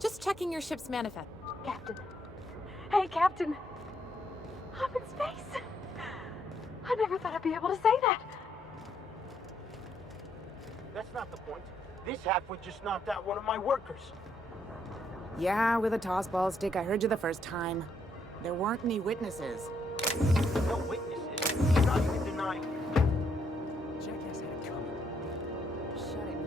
Just checking your ship's manifest. Captain. Hey, Captain. I'm in space. I never thought I'd be able to say that. That's not the point. This halfwit just knocked out one of my workers. Yeah, with a tossball stick. I heard you the first time. There weren't any witnesses. No witnesses. You're not even denying it. Jackass had it coming. Shut it.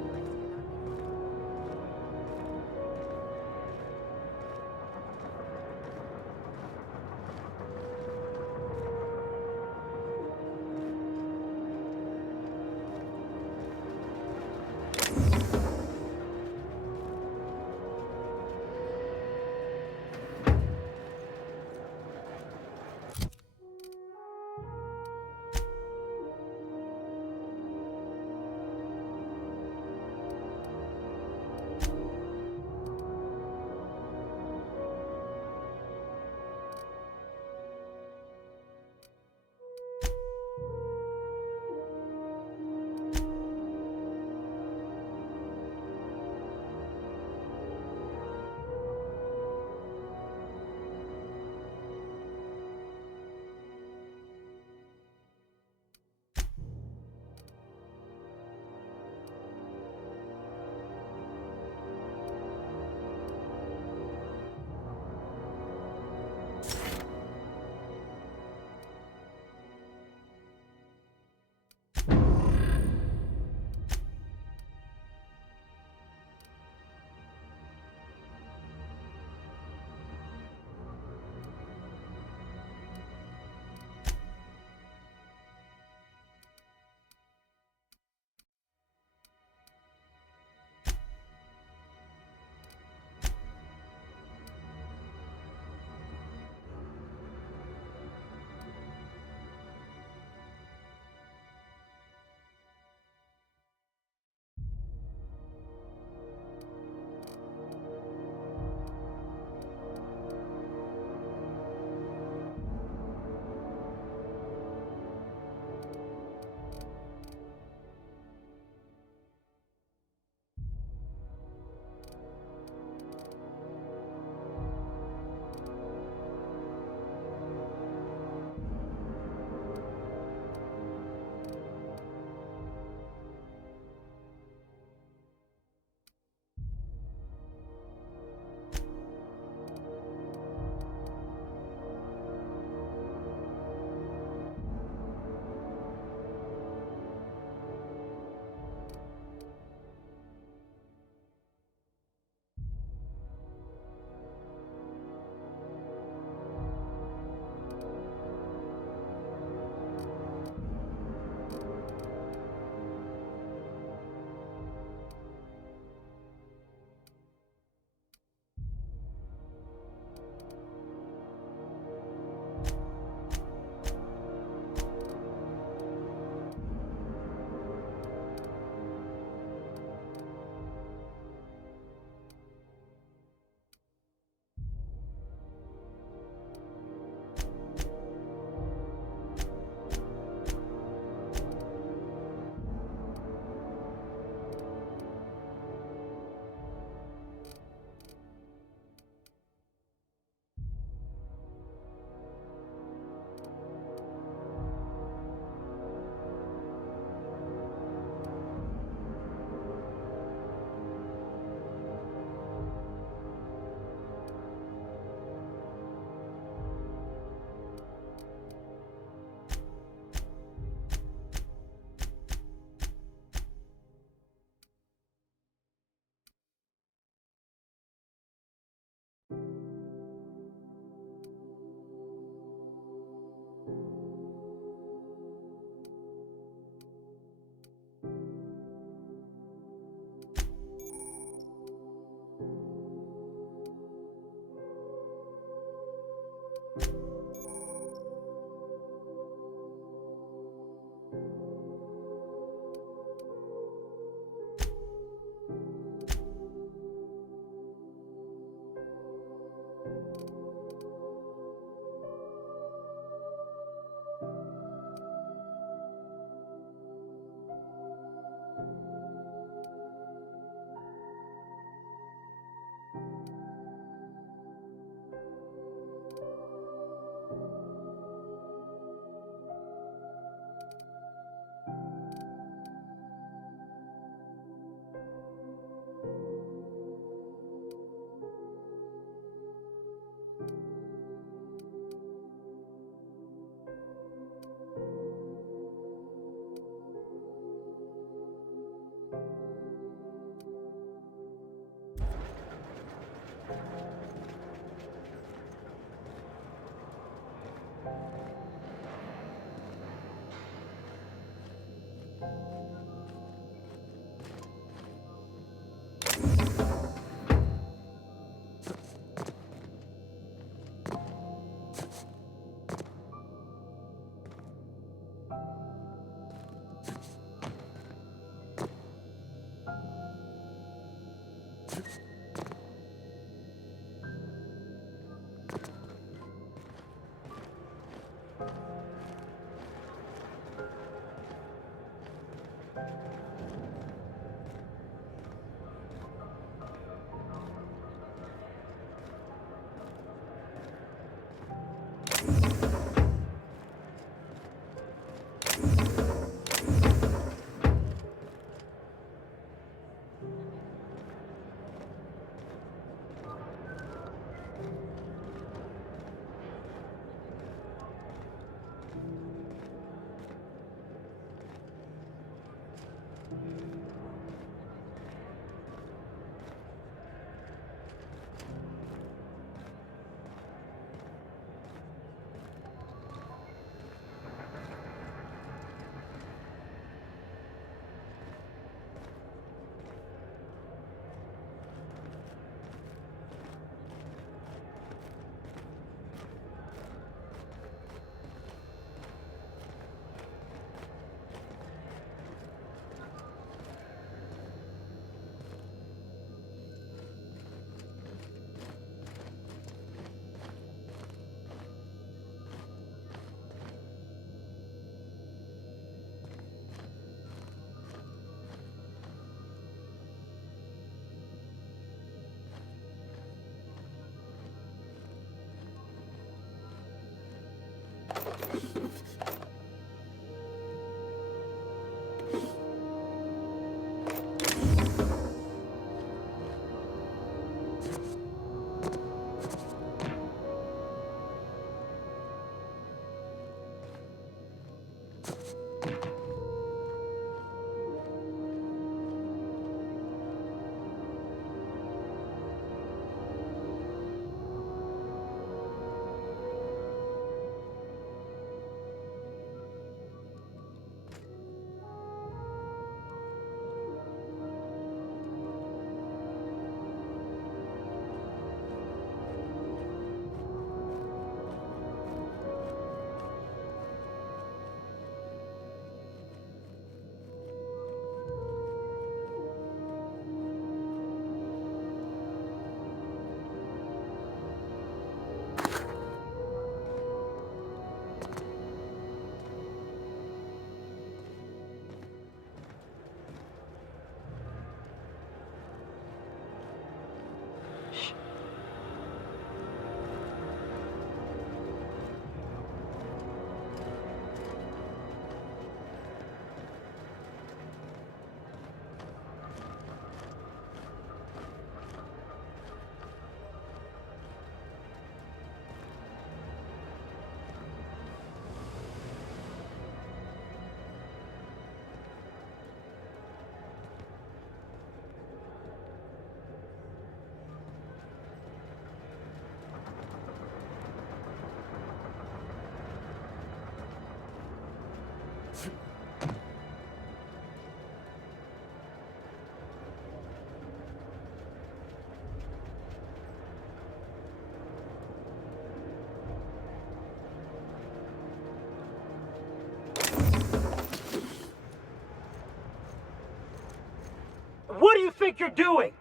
think you're doing?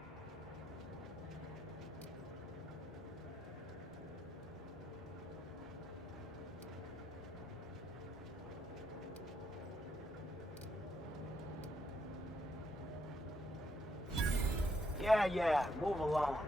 Yeah, move along.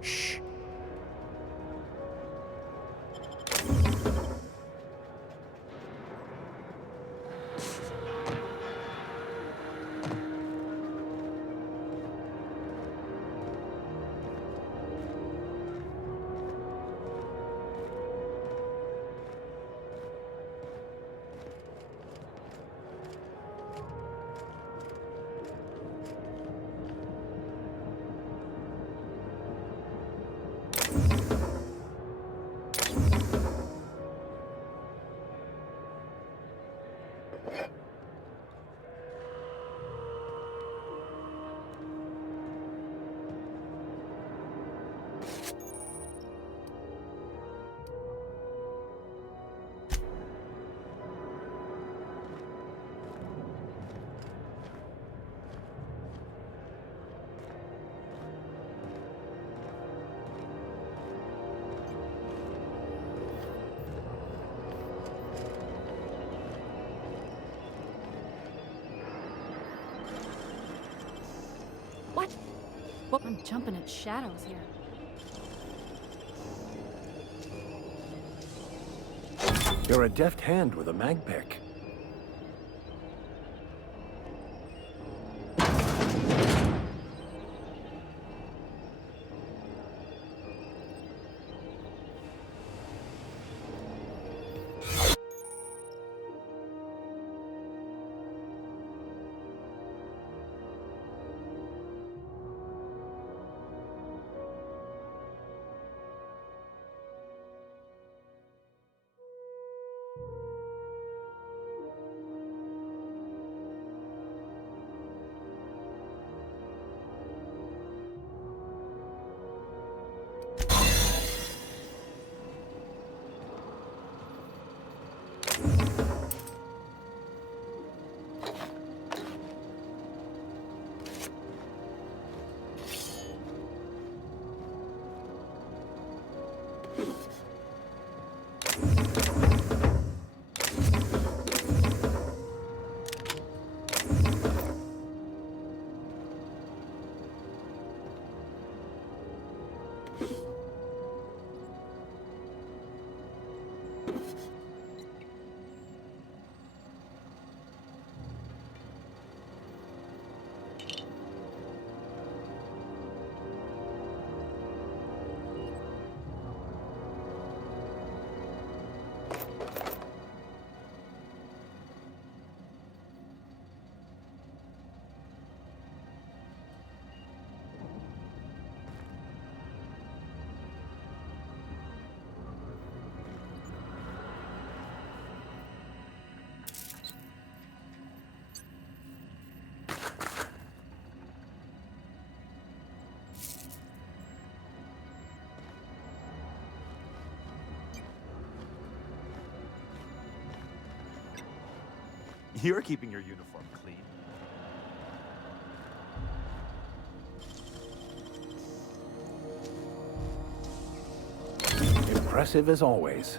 Shh. What? Well, I'm jumping at shadows here. You're a deft hand with a mag pick. You're keeping your uniform clean. Impressive as always.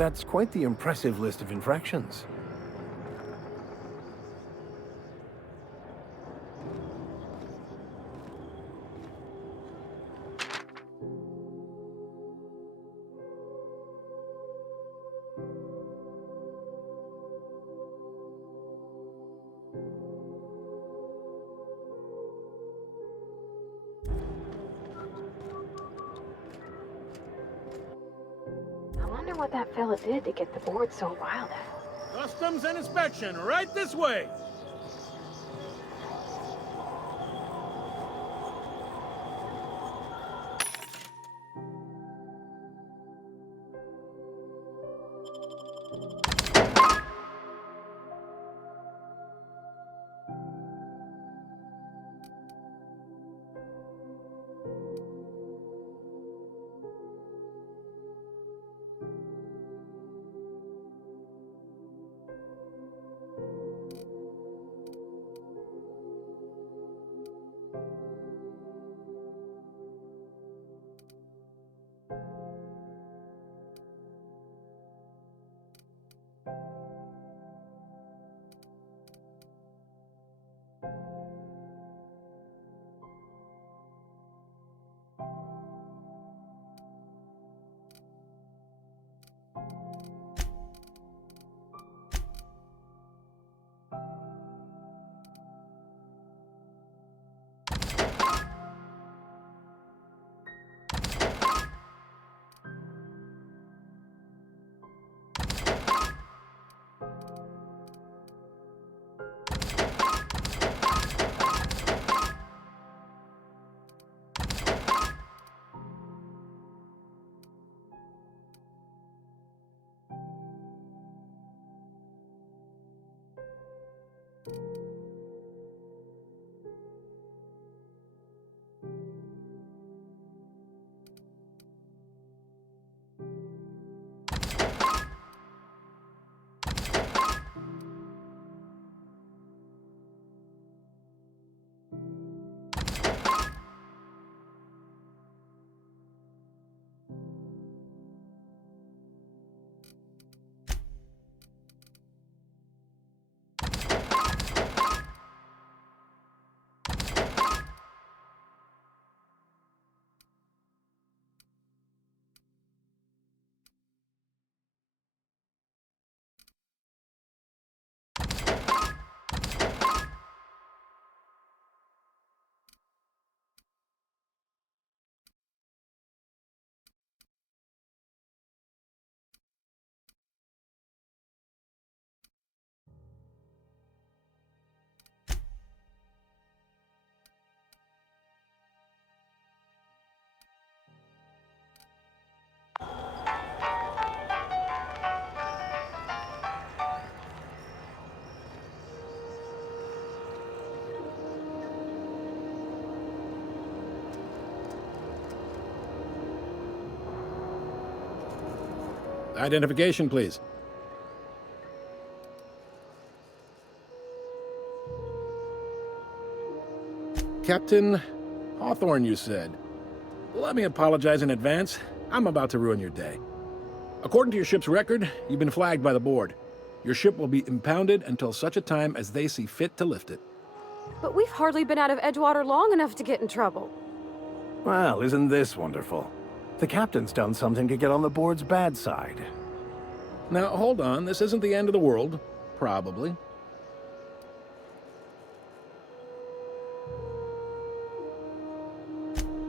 That's quite the impressive list of infractions. I wonder what that fella did to get the board so riled up. Customs and inspection, right this way! Identification, please. Captain Hawthorne, you said. Let me apologize in advance. I'm about to ruin your day. According to your ship's record, you've been flagged by the board. Your ship will be impounded until such a time as they see fit to lift it. But we've hardly been out of Edgewater long enough to get in trouble. Well, isn't this wonderful? The captain's done something to get on the board's bad side. Now, hold on. This isn't the end of the world. Probably.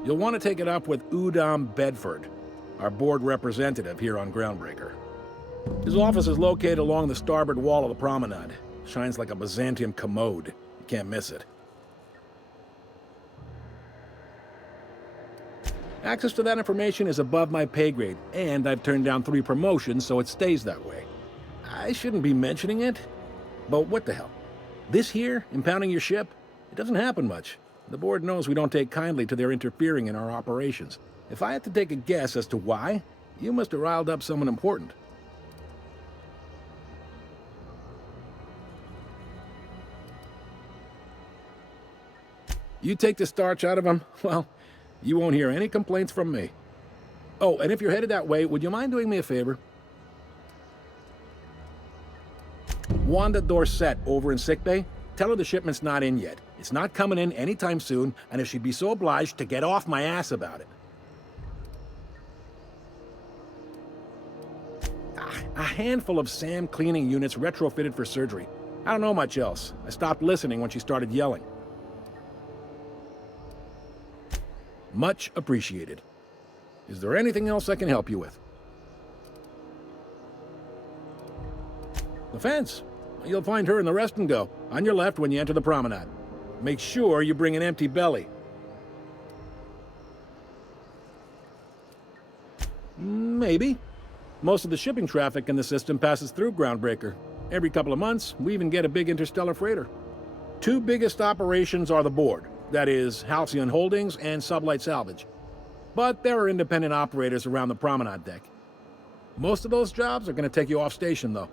You'll want to take it up with Udom Bedford, our board representative here on Groundbreaker. His office is located along the starboard wall of the promenade. Shines like a Byzantium commode. You can't miss it. Access to that information is above my pay grade, and I've turned down 3 promotions, so it stays that way. I shouldn't be mentioning it, but what the hell? This here, impounding your ship, it doesn't happen much. The board knows we don't take kindly to their interfering in our operations. If I had to take a guess as to why, you must have riled up someone important. You take the starch out of them, well, you won't hear any complaints from me. Oh, and if you're headed that way, would you mind doing me a favor? Wanda Dorset over in sickbay, tell her the shipment's not in yet. It's not coming in anytime soon, and if she'd be so obliged to get off my ass about it. A handful of SAM cleaning units retrofitted for surgery. I don't know much else. I stopped listening when she started yelling. Much appreciated. Is there anything else I can help you with? The fence. You'll find her in the rest and go, on your left when you enter the promenade. Make sure you bring an empty belly. Maybe. Most of the shipping traffic in the system passes through Groundbreaker. Every couple of months, we even get a big interstellar freighter. 2 biggest operations are the board. That is, Halcyon Holdings and Sublight Salvage. But there are independent operators around the promenade deck. Most of those jobs are going to take you off station, though.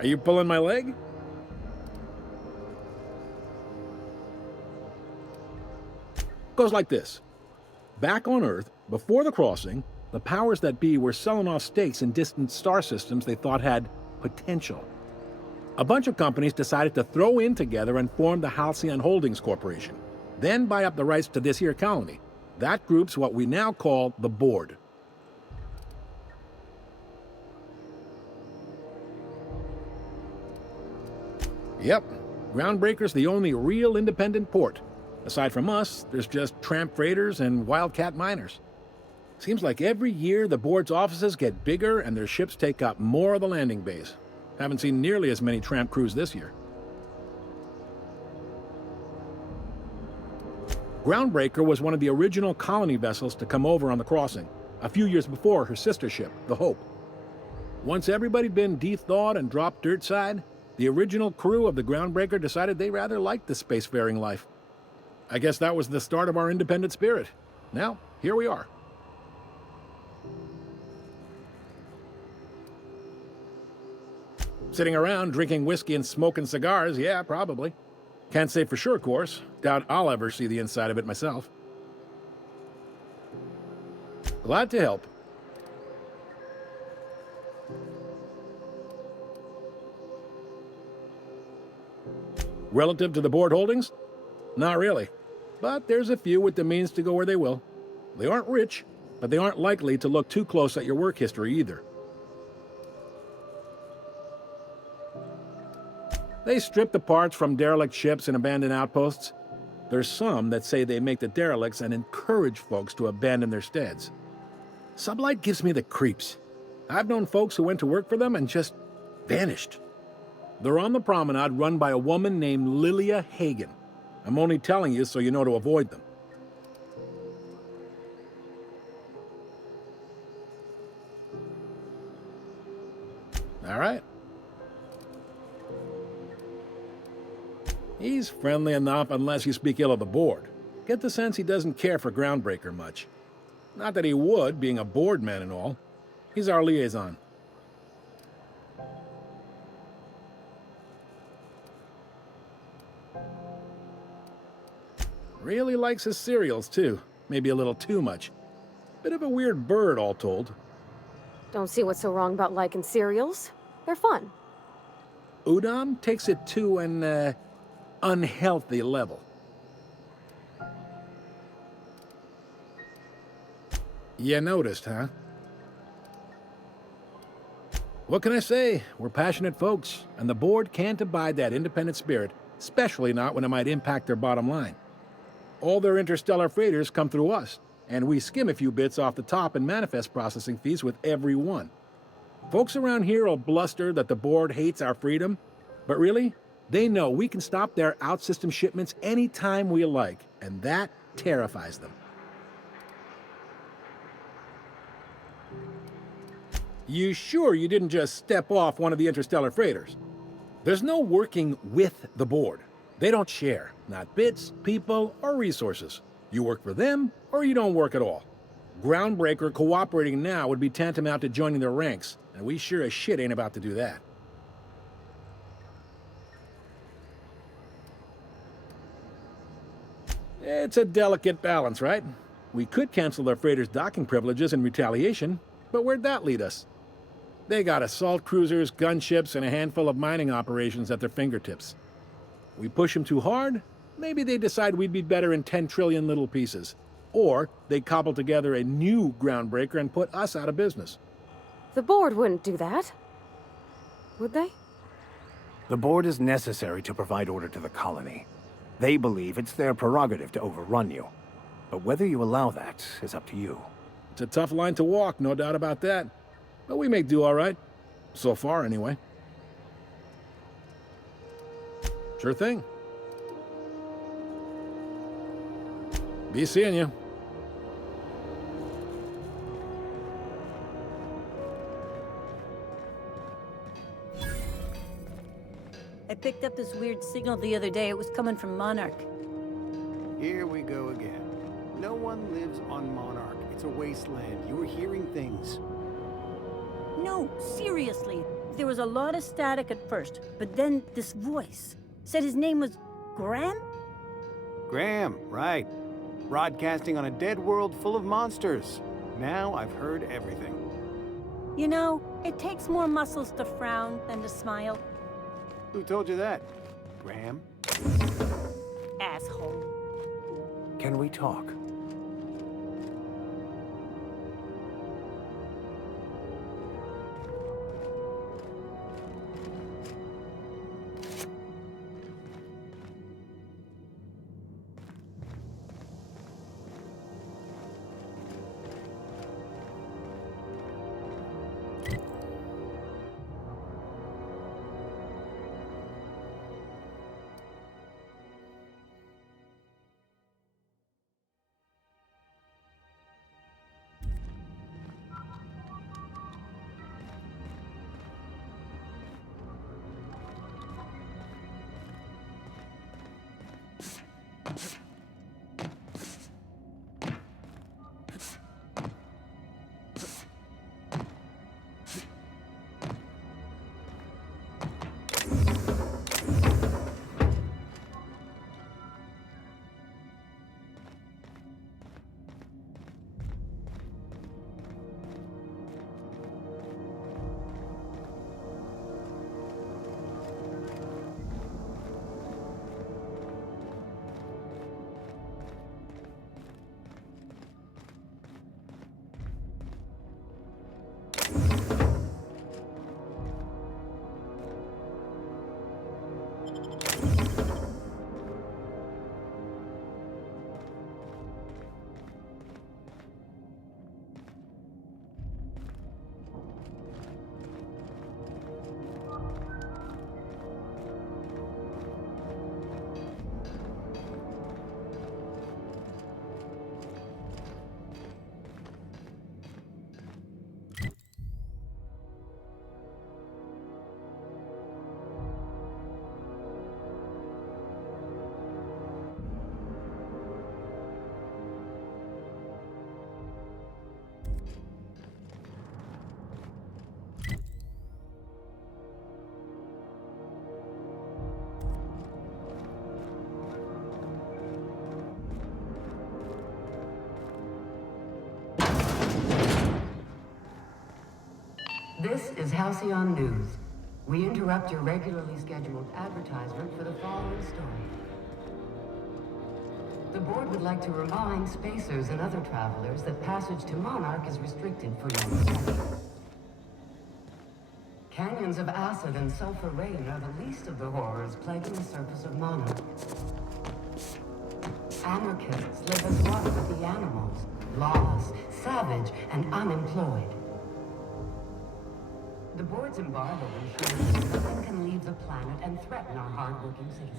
Are you pulling my leg? Goes like this. Back on Earth, before the crossing, the powers that be were selling off stakes in distant star systems they thought had potential. A bunch of companies decided to throw in together and form the Halcyon Holdings Corporation, then buy up the rights to this here colony. That group's what we now call the Board. Yep, Groundbreaker's the only real independent port. Aside from us, there's just tramp freighters and wildcat miners. Seems like every year the board's offices get bigger and their ships take up more of the landing bays. Haven't seen nearly as many tramp crews this year. Groundbreaker was one of the original colony vessels to come over on the crossing, a few years before her sister ship, the Hope. Once everybody'd been de-thawed and dropped dirtside, the original crew of the Groundbreaker decided they rather liked the spacefaring life. I guess that was the start of our independent spirit. Now, here we are. Sitting around drinking whiskey and smoking cigars, yeah, probably. Can't say for sure, of course. Doubt I'll ever see the inside of it myself. Glad to help. Relative to the board holdings? Not really. But there's a few with the means to go where they will. They aren't rich, but they aren't likely to look too close at your work history either. They strip the parts from derelict ships and abandoned outposts. There's some that say they make the derelicts and encourage folks to abandon their steads. Sublight gives me the creeps. I've known folks who went to work for them and just vanished. They're on the promenade run by a woman named Lilia Hagen. I'm only telling you so you know to avoid them. All right. He's friendly enough unless you speak ill of the board. Get the sense he doesn't care for Groundbreaker much. Not that he would, being a board man and all. He's our liaison. Really likes his cereals, too. Maybe a little too much. Bit of a weird bird, all told. Don't see what's so wrong about liking cereals. They're fun. Udom takes it to an, unhealthy level. You noticed, huh? What can I say? We're passionate folks, and the board can't abide that independent spirit especially not when it might impact their bottom line. All their interstellar freighters come through us, and we skim a few bits off the top in manifest processing fees with every one. Folks around here will bluster that the board hates our freedom, but really, they know we can stop their out-system shipments anytime we like, and that terrifies them. You sure you didn't just step off one of the interstellar freighters? There's no working with the board. They don't share, not bits, people, or resources. You work for them, or you don't work at all. Groundbreaker cooperating now would be tantamount to joining their ranks, and we sure as shit ain't about to do that. It's a delicate balance, right? We could cancel their freighters' docking privileges in retaliation, but where'd that lead us? They got assault cruisers, gunships, and a handful of mining operations at their fingertips. We push them too hard, maybe they decide we'd be better in 10 trillion little pieces. Or they cobble together a new groundbreaker and put us out of business. The board wouldn't do that. Would they? The board is necessary to provide order to the colony. They believe it's their prerogative to overrun you. But whether you allow that is up to you. It's a tough line to walk, no doubt about that. But we make do all right. So far, anyway. Sure thing. Be seeing you. I picked up this weird signal the other day. It was coming from Monarch. Here we go again. No one lives on Monarch. It's a wasteland. You're hearing things. No, seriously. There was a lot of static at first, but then this voice said his name was Graham? Graham, right. Broadcasting on a dead world full of monsters. Now I've heard everything. You know, it takes more muscles to frown than to smile. Who told you that? Graham? Asshole. Can we talk? This is Halcyon News. We interrupt your regularly scheduled advertisement for the following story. The board would like to remind spacers and other travelers that passage to Monarch is restricted for your safety. Canyons of acid and sulfur rain are the least of the horrors plaguing the surface of Mana. Anarchists live as one with the animals, lawless, savage, and unemployed. The board's embargo ensures that nothing can leave the planet and threaten our hardworking citizens.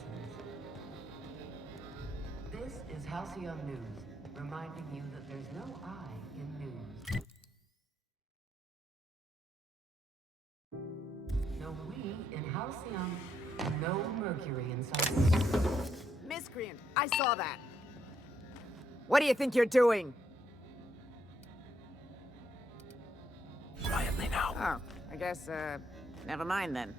This is Halcyon News, reminding you that there's no I in news. No we in Halcyon, no mercury inside. Miscreant, I saw that. What do you think you're doing? Quietly now. Oh, I guess, never mind then.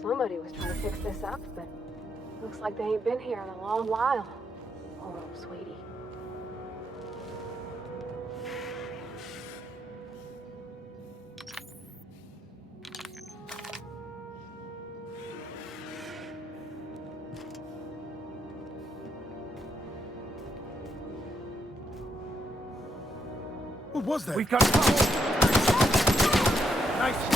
Somebody was trying to fix this up, but looks like they ain't been here in a long while. Poor old sweetie. What was that? We've got nice.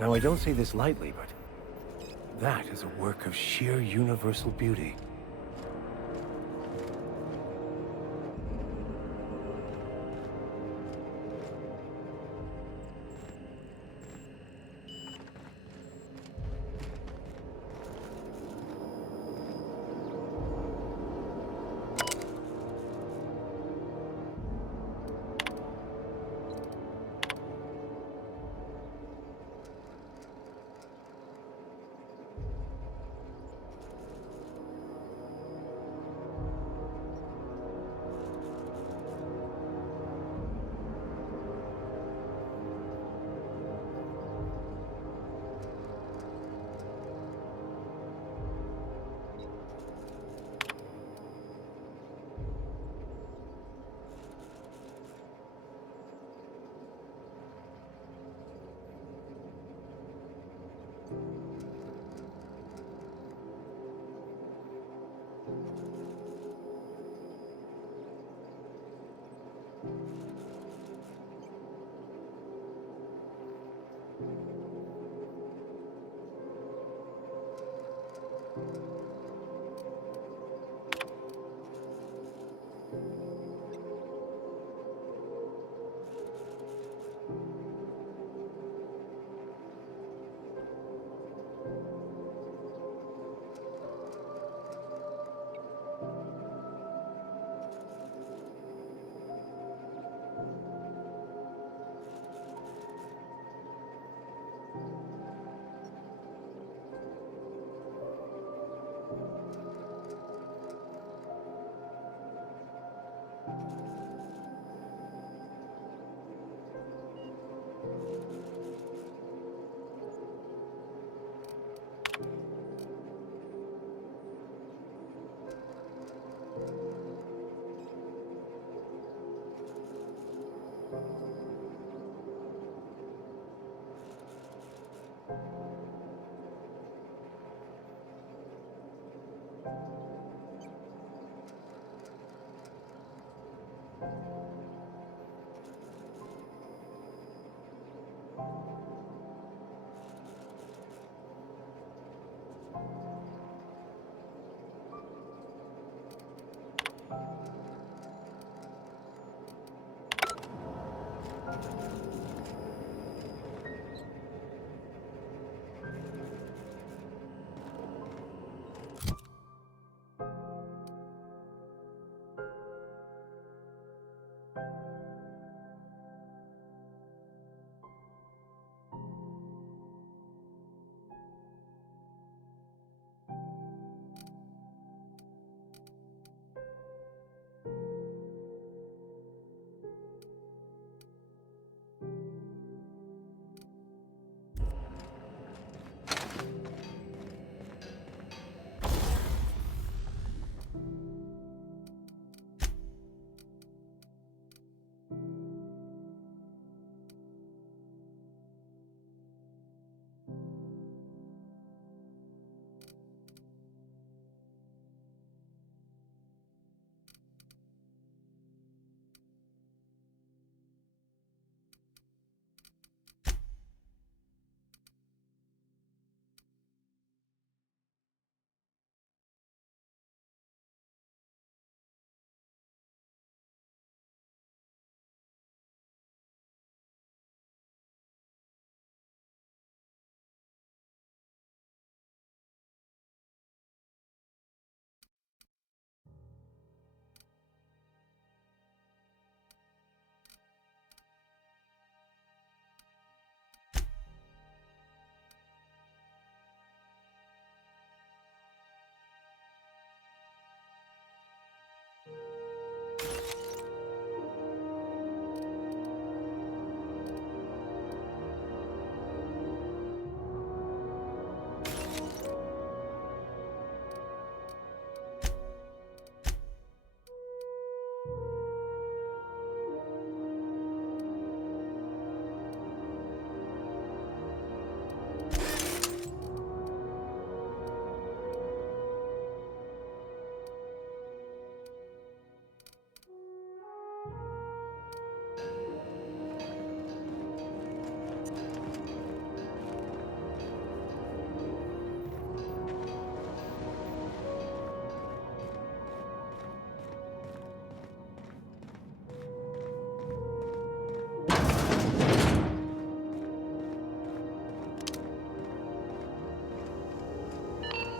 Now, I don't say this lightly, but that is a work of sheer universal beauty.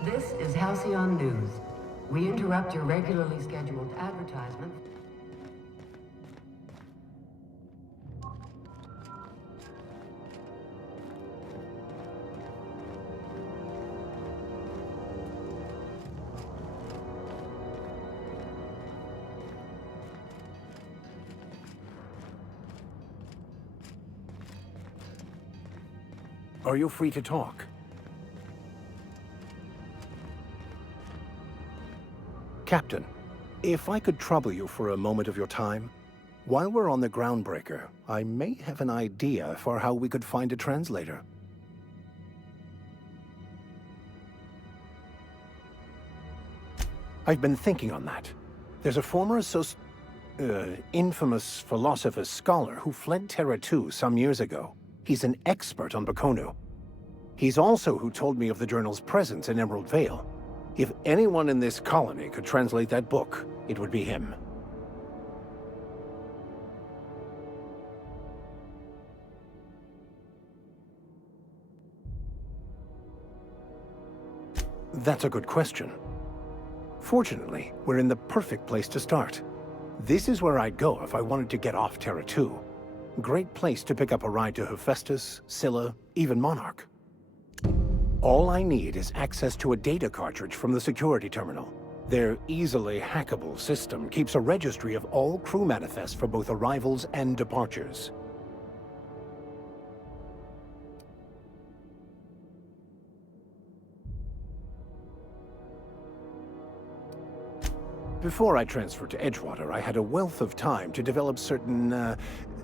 This is Halcyon News. We interrupt your regularly scheduled advertisement. Are you free to talk? Captain, if I could trouble you for a moment of your time, while we're on the Groundbreaker, I may have an idea for how we could find a translator. I've been thinking on that. There's a former infamous philosopher scholar who fled Terra 2 some years ago. He's an expert on Bakonu. He's also who told me of the journal's presence in Emerald Vale. If anyone in this colony could translate that book, it would be him. That's a good question. Fortunately, we're in the perfect place to start. This is where I'd go if I wanted to get off Terra 2. Great place to pick up a ride to Hephaestus, Scylla, even Monarch. All I need is access to a data cartridge from the security terminal. Their easily hackable system keeps a registry of all crew manifests for both arrivals and departures. Before I transferred to Edgewater, I had a wealth of time to develop certain,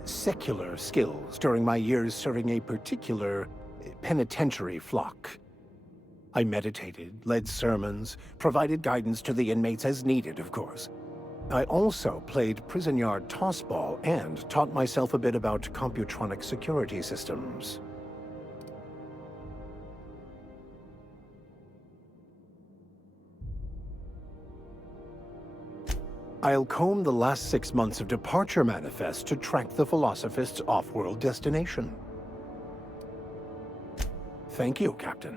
secular skills during my years serving a particular penitentiary flock. I meditated, led sermons, provided guidance to the inmates as needed, of course. I also played prison yard tossball and taught myself a bit about computronic security systems. I'll comb the last 6 months of departure manifest to track the Philosophist's off-world destination. Thank you, Captain.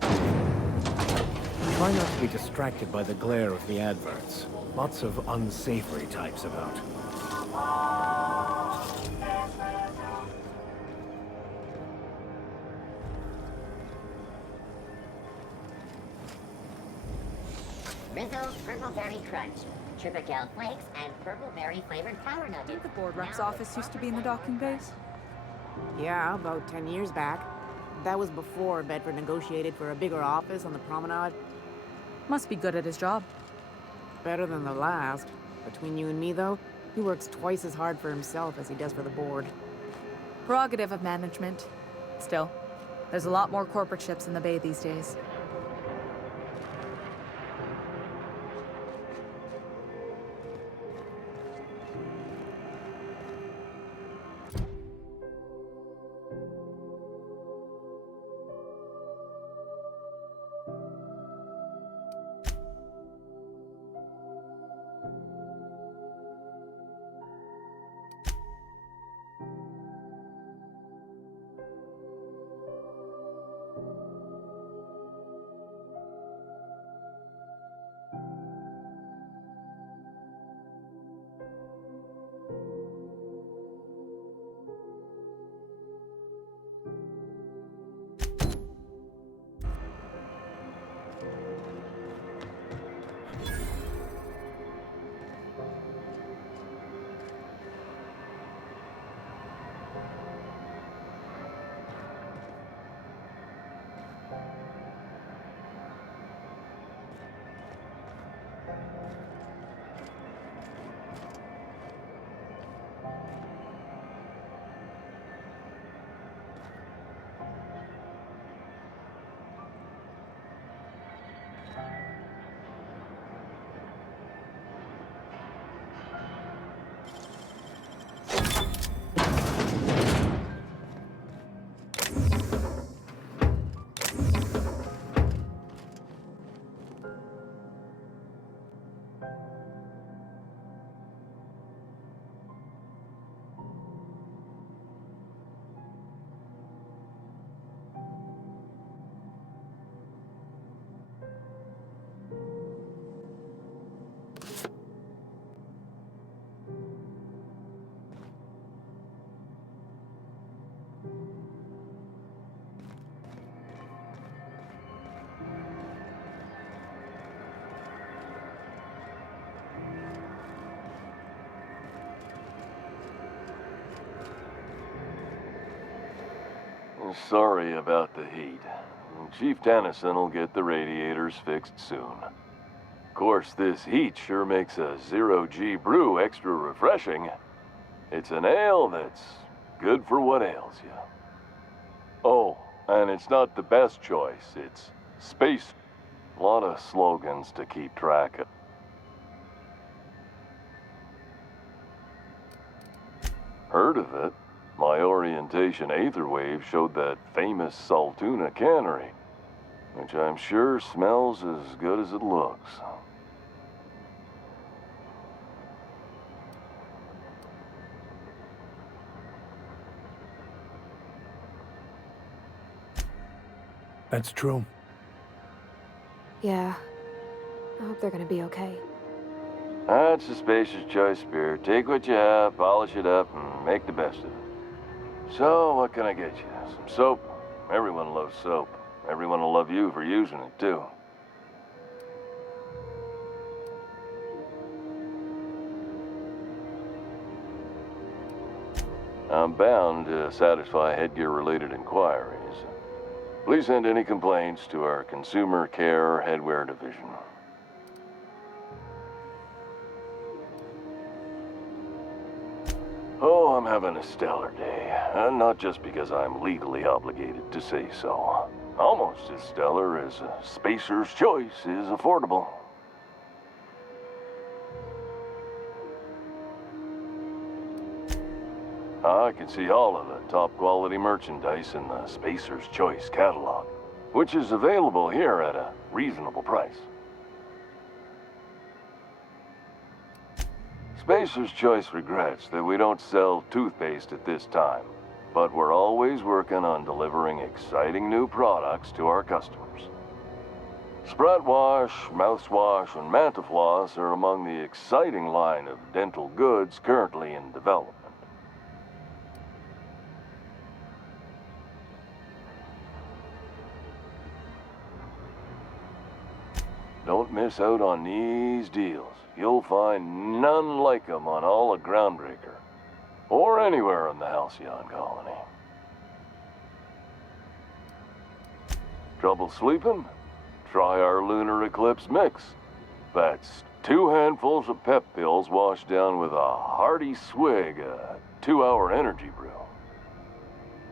Try not to be distracted by the glare of the adverts. Lots of unsavory types about. Rizzo's Purple Berry Crunch, Tripical Flakes, and Purple Berry flavored Power Nugget. Didn't the board rep's office used to be in the docking bays? Yeah, about 10 years back. That was before Bedford negotiated for a bigger office on the promenade. Must be good at his job. Better than the last. Between you and me, though, he works twice as hard for himself as he does for the board. Prerogative of management. Still, there's a lot more corporate ships in the bay these days. Sorry about the heat. Chief Dennison will get the radiators fixed soon. Of course, this heat sure makes a zero-G brew extra refreshing. It's an ale that's good for what ails you. Oh, and it's not the best choice. It's Space. A lot of slogans to keep track of. Heard of it? My orientation aether wave showed that famous Saltuna cannery, which I'm sure smells as good as it looks. That's true. Yeah. I hope they're gonna be okay. That's a spacer's choice spirit. Take what you have, polish it up, and make the best of it. So, what can I get you? Some soap? Everyone loves soap. Everyone will love you for using it, too. I'm bound to satisfy headgear-related inquiries. Please send any complaints to our Consumer Care Headwear Division. Oh, I'm having a stellar day. Not just because I'm legally obligated to say so. Almost as stellar as a Spacer's Choice is affordable. I can see all of the top quality merchandise in the Spacer's Choice catalog, which is available here at a reasonable price. Spacer's Choice regrets that we don't sell toothpaste at this time, but we're always working on delivering exciting new products to our customers. Sprout Wash, Mouthwash, and Mantafloss are among the exciting line of dental goods currently in development. Don't miss out on these deals. You'll find none like them on all of Groundbreaker, or anywhere in the Halcyon colony. Trouble sleeping? Try our Lunar Eclipse mix. That's 2 handfuls of pep pills washed down with a hearty swig of 2-hour energy brew.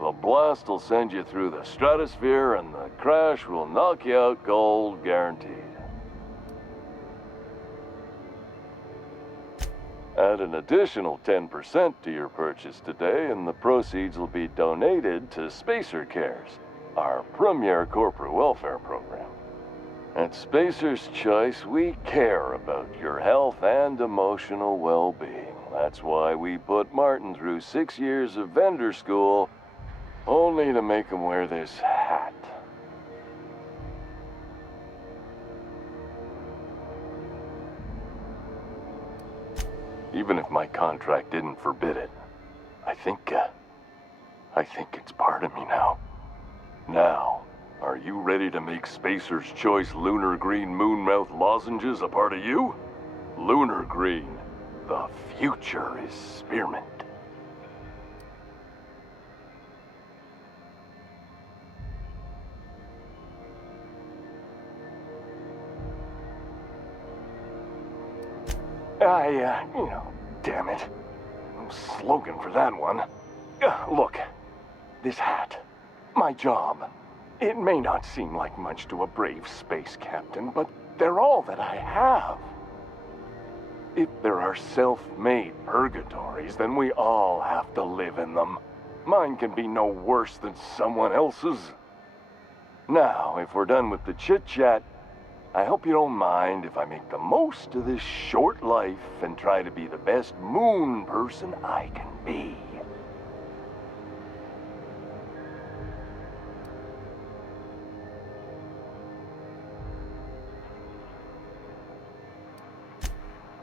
The blast will send you through the stratosphere, and the crash will knock you out cold, guaranteed. Add an additional 10% to your purchase today, and the proceeds will be donated to Spacer Cares, our premier corporate welfare program. At Spacer's Choice, we care about your health and emotional well-being. That's why we put Martin through 6 years of vendor school, only to make him wear this hat. Even if my contract didn't forbid it, I think it's part of me now. Now, are you ready to make Spacer's Choice Lunar Green Moonmouth lozenges a part of you? Lunar Green, the future is spearmint. Damn it. Slogan for that one. Look, this hat, my job. It may not seem like much to a brave space captain, but they're all that I have. If there are self-made purgatories, then we all have to live in them. Mine can be no worse than someone else's. Now, if we're done with the chit-chat, I hope you don't mind if I make the most of this short life and try to be the best moon person I can be.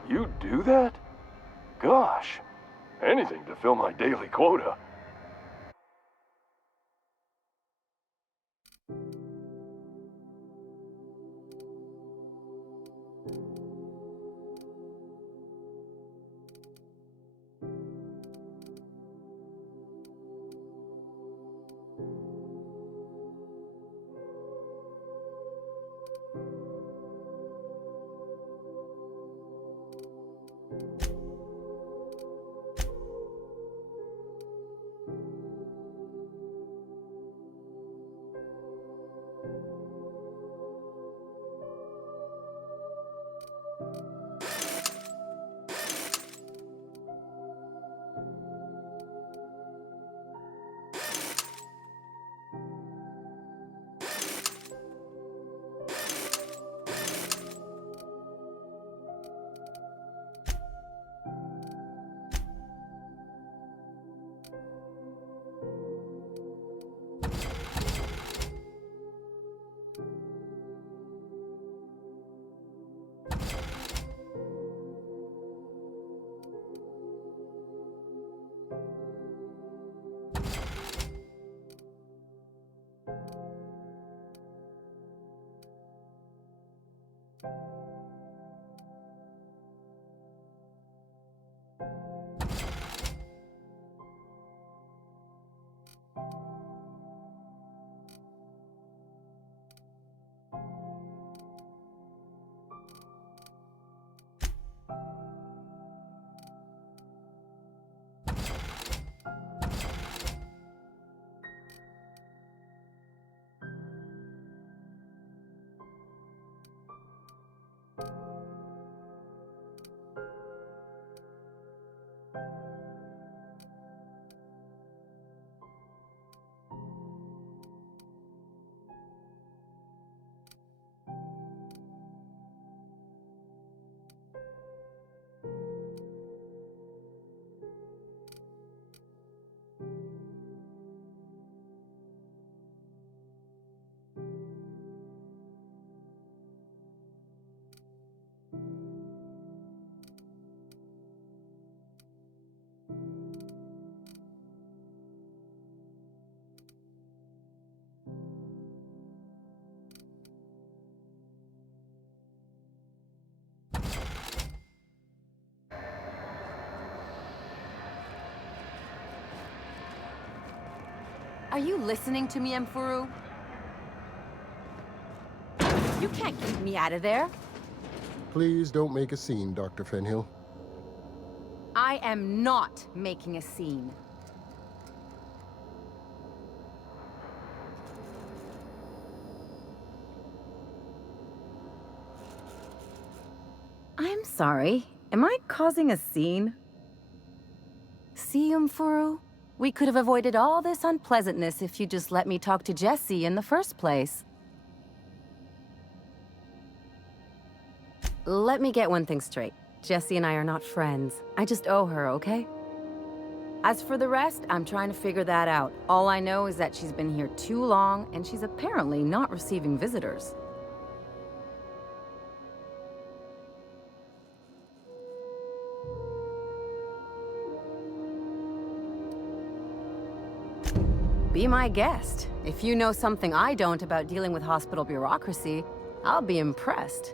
You do that? Gosh, anything to fill my daily quota. Are you listening to me, Mfuru? You can't keep me out of there. Please don't make a scene, Dr. Fenhill. I am not making a scene. I'm sorry. Am I causing a scene? See, Mfuru? We could have avoided all this unpleasantness if you just let me talk to Jesse in the first place. Let me get one thing straight. Jesse and I are not friends. I just owe her, okay? As for the rest, I'm trying to figure that out. All I know is that she's been here too long, and she's apparently not receiving visitors. Be my guest. If you know something I don't about dealing with hospital bureaucracy, I'll be impressed.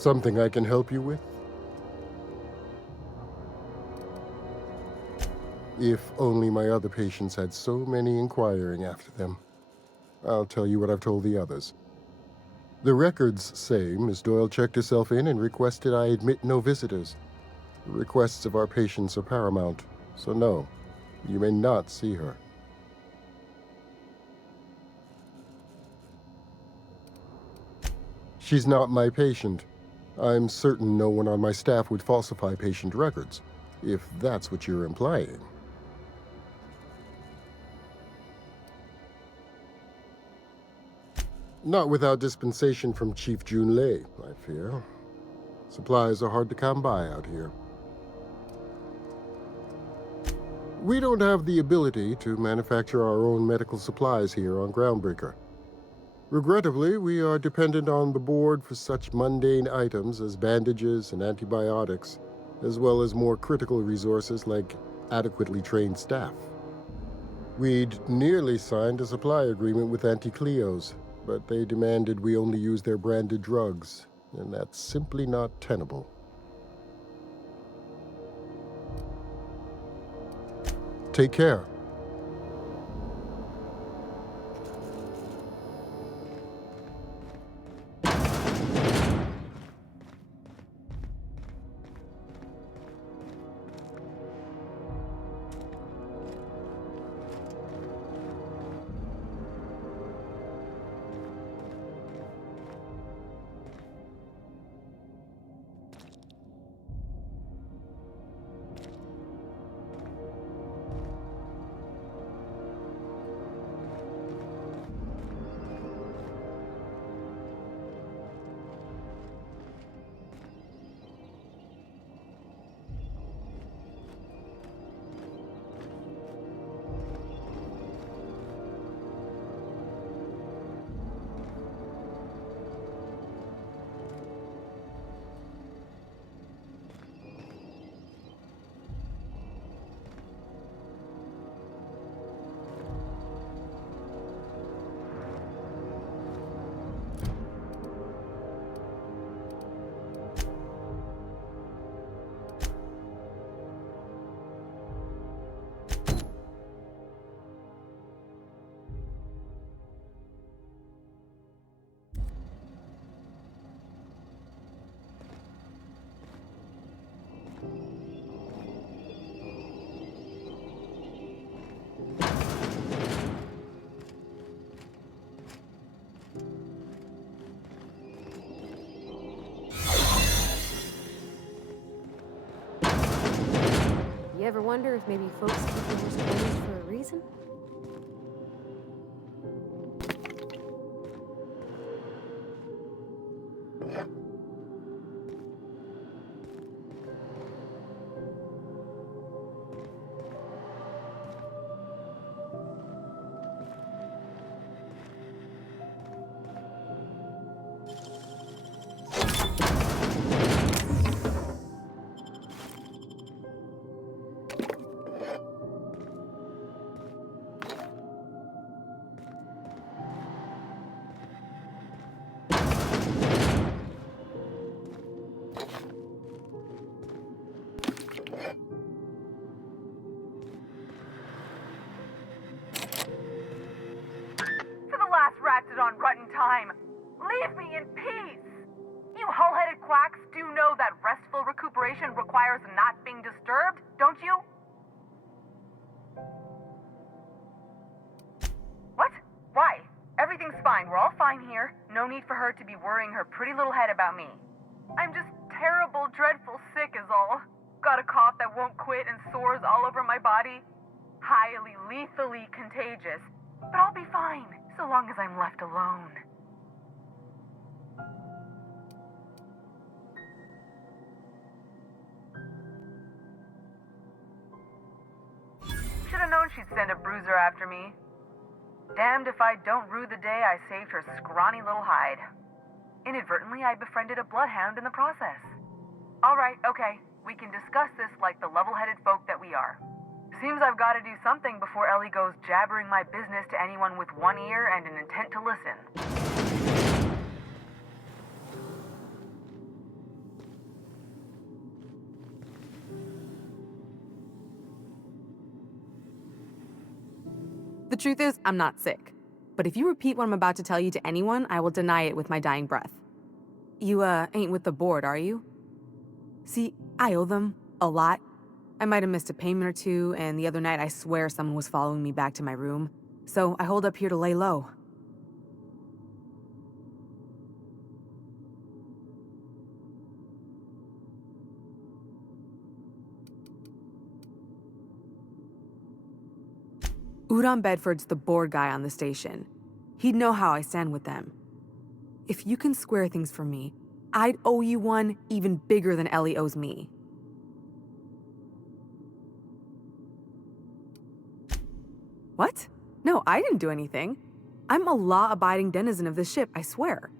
Something I can help you with? If only my other patients had so many inquiring after them. I'll tell you what I've told the others. The records say Miss Doyle checked herself in and requested I admit no visitors. The requests of our patients are paramount, so no, you may not see her. She's not my patient. I'm certain no one on my staff would falsify patient records, if that's what you're implying. Not without dispensation from Chief Junlei, I fear. Supplies are hard to come by out here. We don't have the ability to manufacture our own medical supplies here on Groundbreaker. Regrettably, we are dependent on the board for such mundane items as bandages and antibiotics, as well as more critical resources like adequately trained staff. We'd nearly signed a supply agreement with Anti-Cleos, but they demanded we only use their branded drugs, and that's simply not tenable. Take care. You ever wonder if maybe folks keep their worst clothes for a reason? On rotten time. Leave me in peace! You hull-headed quacks do know that restful recuperation requires not being disturbed, don't you? What? Why? Everything's fine. We're all fine here. No need for her to be worrying her pretty little head about me. I'm just terrible, dreadful sick is all. Got a cough that won't quit and sores all over my body. Highly, lethally contagious. But I'll be fine. So long as I'm left alone. Should have known she'd send a bruiser after me. Damned if I don't rue the day I saved her scrawny little hide. Inadvertently, I befriended a bloodhound in the process. Alright, okay. We can discuss this like the level-headed folk that we are. Seems I've got to do something before Ellie goes jabbering my business to anyone with one ear and an intent to listen. The truth is, I'm not sick. But if you repeat what I'm about to tell you to anyone, I will deny it with my dying breath. You, ain't with the board, are you? See, I owe them a lot. I might have missed a payment or two, and the other night I swear someone was following me back to my room. So I hold up here to lay low. Udon Bedford's the board guy on the station. He'd know how I stand with them. If you can square things for me, I'd owe you one even bigger than Ellie owes me. What? No, I didn't do anything. I'm a law-abiding denizen of this ship, I swear.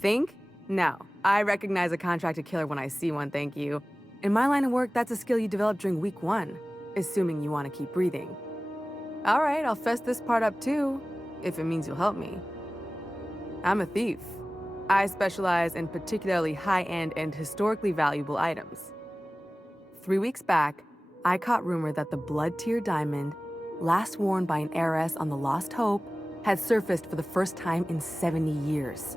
Think? No. I recognize a contracted killer when I see one, thank you. In my line of work, that's a skill you develop during week 1, assuming you want to keep breathing. All right, I'll fess this part up too, if it means you'll help me. I'm a thief. I specialize in particularly high-end and historically valuable items. 3 weeks back, I caught rumor that the blood-tier diamond, last worn by an heiress on the Lost Hope, had surfaced for the first time in 70 years.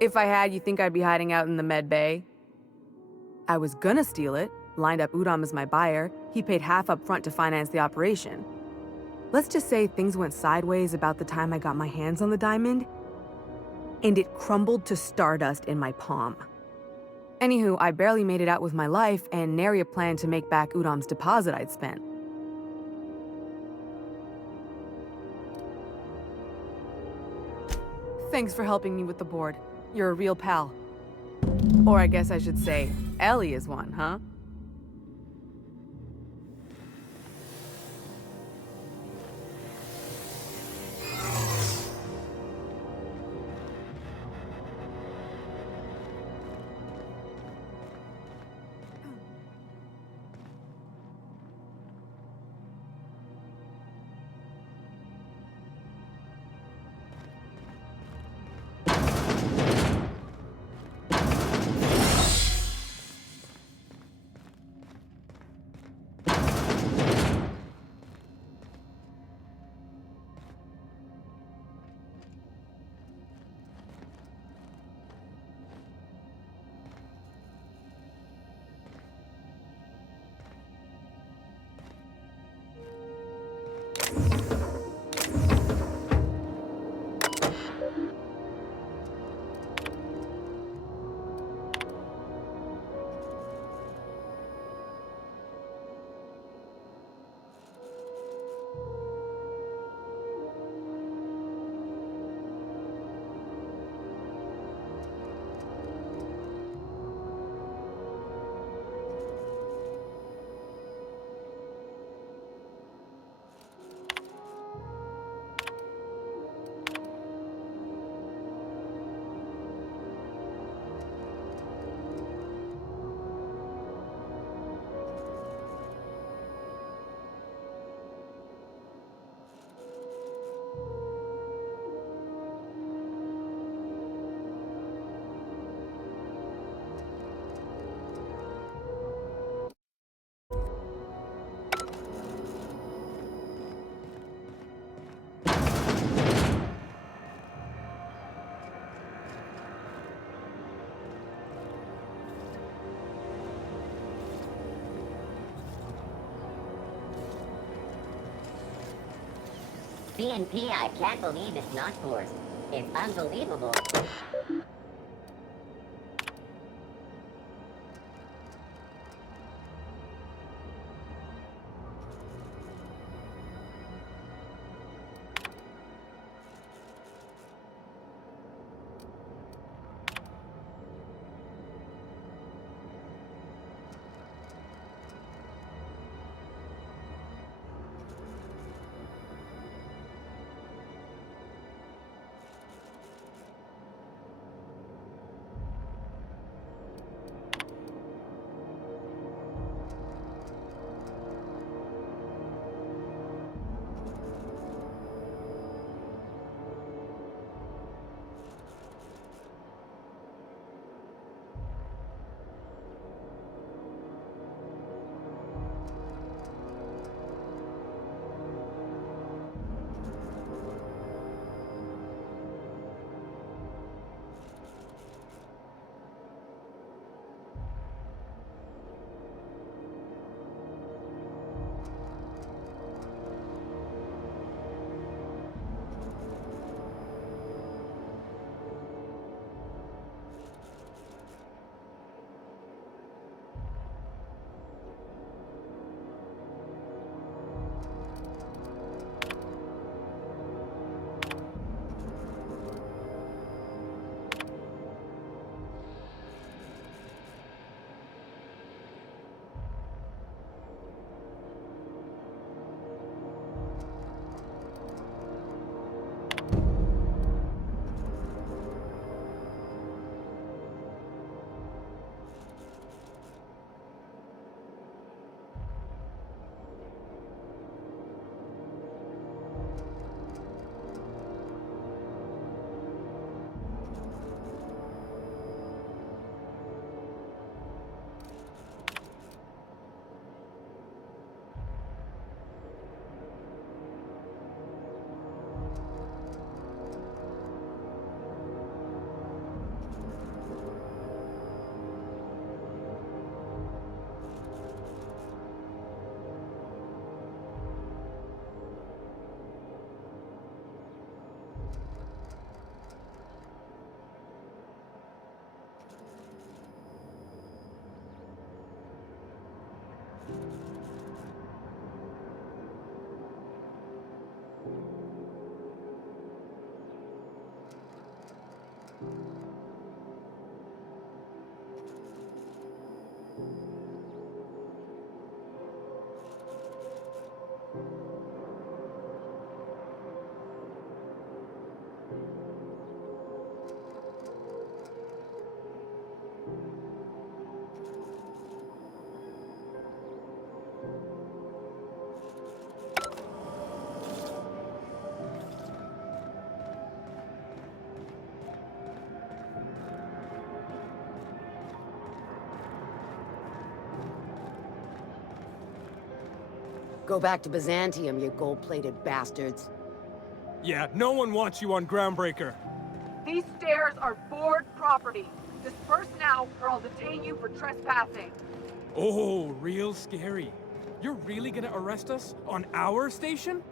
If I had, you think I'd be hiding out in the med bay? I was gonna steal it, lined up Udom as my buyer. He paid half up front to finance the operation. Let's just say things went sideways about the time I got my hands on the diamond, and it crumbled to stardust in my palm. Anywho, I barely made it out with my life, and nary a plan to make back Udom's deposit I'd spent. Thanks for helping me with the board. You're a real pal. Or I guess I should say, Ellie is one, huh? CNP, I can't believe it's not forced. It's unbelievable. Go back to Byzantium, you gold-plated bastards. Yeah, no one wants you on Groundbreaker. These stairs are board property. Disperse now, or I'll detain you for trespassing. Oh, real scary. You're really gonna arrest us on our station?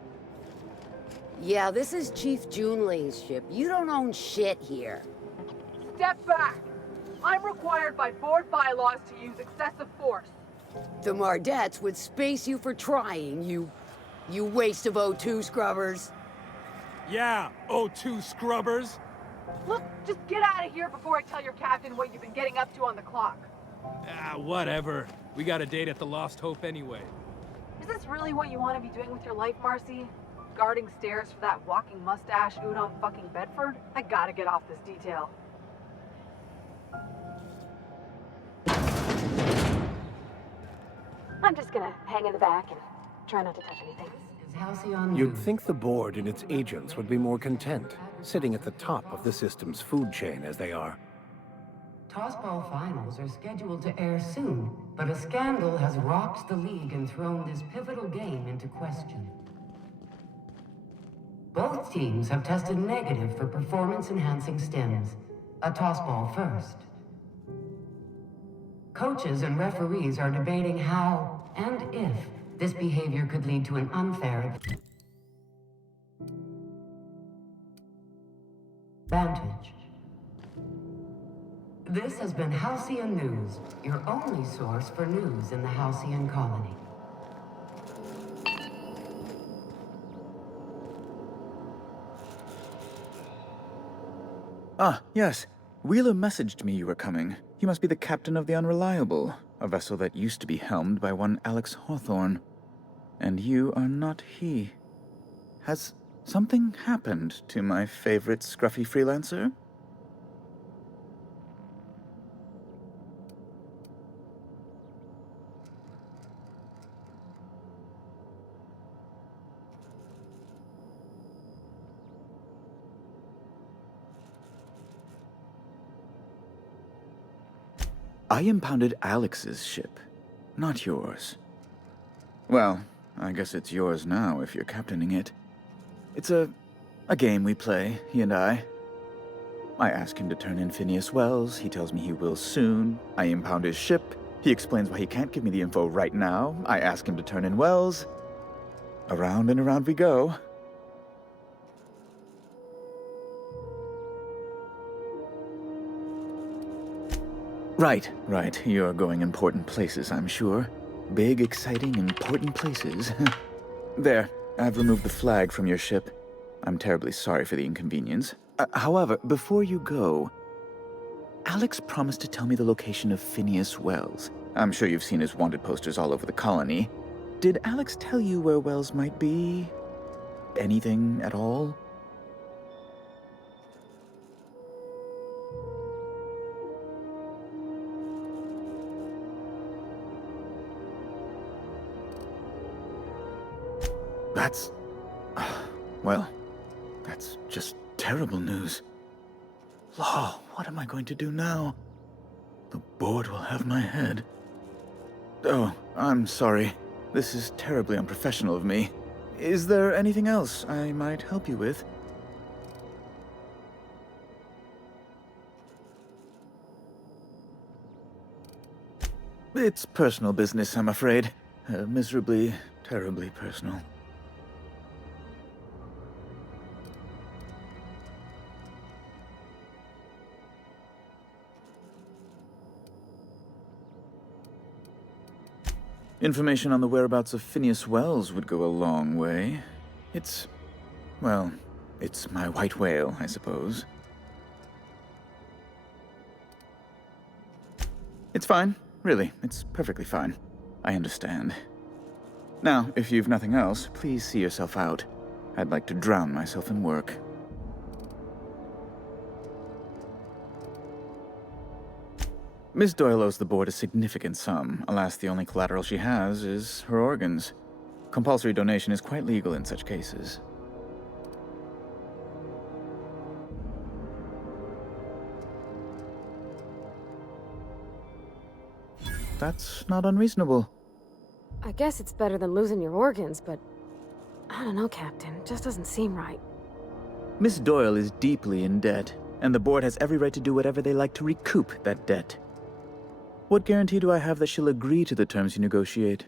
Yeah, this is Chief Junlei's ship. You don't own shit here. Step back. I'm required by board bylaws to use excessive force. The Mardettes would space you for trying, you waste of O2 scrubbers. Yeah, O2 scrubbers. Look, just get out of here before I tell your captain what you've been getting up to on the clock. Ah, whatever. We got a date at the Lost Hope anyway. Is this really what you want to be doing with your life, Marcy? Guarding stairs for that walking mustache Udon fucking Bedford? I gotta get off this detail. I'm just gonna hang in the back and try not to touch anything. You'd think the board and its agents would be more content, sitting at the top of the system's food chain as they are. Tossball finals are scheduled to air soon, but a scandal has rocked the league and thrown this pivotal game into question. Both teams have tested negative for performance-enhancing stims. A tossball first. Coaches and referees are debating how and if this behavior could lead to an unfair Vantage. This has been Halcyon News, your only source for news in the Halcyon colony. Ah, yes. Wheeler messaged me you were coming. He must be the captain of the Unreliable, a vessel that used to be helmed by one Alex Hawthorne. And you are not he. Has something happened to my favorite scruffy freelancer? I impounded Alex's ship, not yours. Well, I guess it's yours now if you're captaining it. It's a game we play, he and I. I ask him to turn in Phineas Wells, he tells me he will soon. I impound his ship, he explains why he can't give me the info right now. I ask him to turn in Wells. Around and around we go. Right. You're going important places, I'm sure. Big, exciting, important places. There, I've removed the flag from your ship. I'm terribly sorry for the inconvenience. However, before you go, Alex promised to tell me the location of Phineas Wells. I'm sure you've seen his wanted posters all over the colony. Did Alex tell you where Wells might be? Anything at all? That's... well, that's just terrible news. Law, what am I going to do now? The board will have my head. Oh, I'm sorry. This is terribly unprofessional of me. Is there anything else I might help you with? It's personal business, I'm afraid. Miserably, terribly personal. Information on the whereabouts of Phineas Wells would go a long way. It's my white whale, I suppose. It's fine. Really, it's perfectly fine. I understand. Now, if you've nothing else, please see yourself out. I'd like to drown myself in work. Miss Doyle owes the board a significant sum. Alas, the only collateral she has is her organs. Compulsory donation is quite legal in such cases. That's not unreasonable. I guess it's better than losing your organs, but I don't know, Captain. It just doesn't seem right. Miss Doyle is deeply in debt, and the board has every right to do whatever they like to recoup that debt. What guarantee do I have that she'll agree to the terms you negotiate?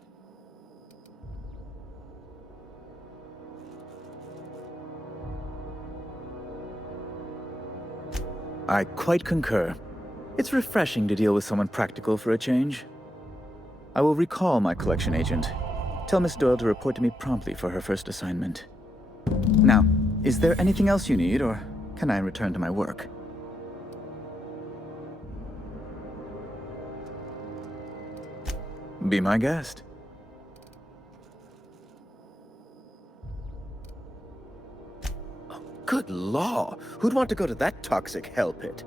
I quite concur. It's refreshing to deal with someone practical for a change. I will recall my collection agent. Tell Miss Doyle to report to me promptly for her first assignment. Now, is there anything else you need, or can I return to my work? Be my guest. Oh, good law! Who'd want to go to that toxic hell pit?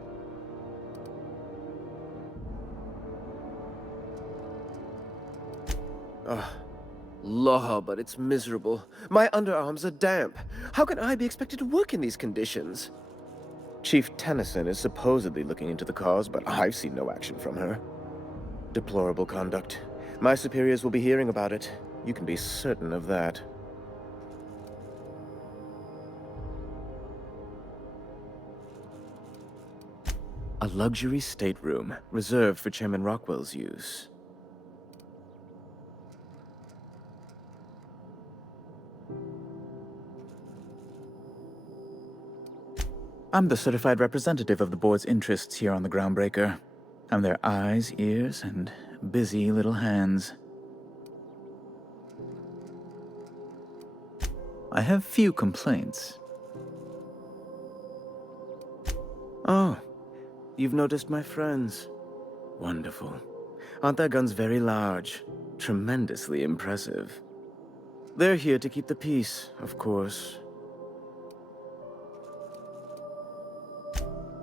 Law, but it's miserable. My underarms are damp. How can I be expected to work in these conditions? Chief Tennyson is supposedly looking into the cause, but I've seen no action from her. Deplorable conduct. My superiors will be hearing about it. You can be certain of that. A luxury stateroom, reserved for Chairman Rockwell's use. I'm the certified representative of the board's interests here on the Groundbreaker. I'm their eyes, ears, and busy little hands. I have few complaints. Oh, you've noticed my friends. Wonderful. Aren't their guns very large? Tremendously impressive. They're here to keep the peace, of course.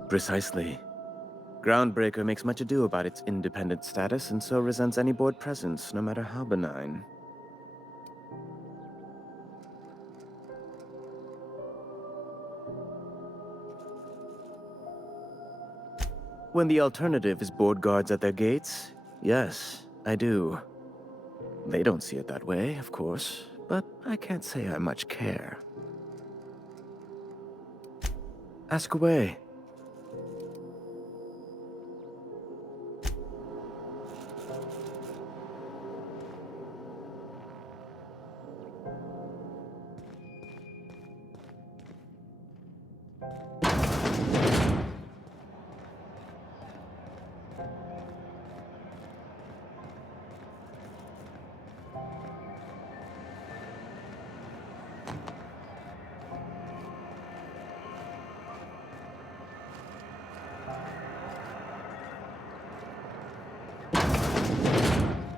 Precisely. Groundbreaker makes much ado about its independent status and so resents any board presence, no matter how benign. When the alternative is board guards at their gates, yes, I do. They don't see it that way, of course, but I can't say I much care. Ask away.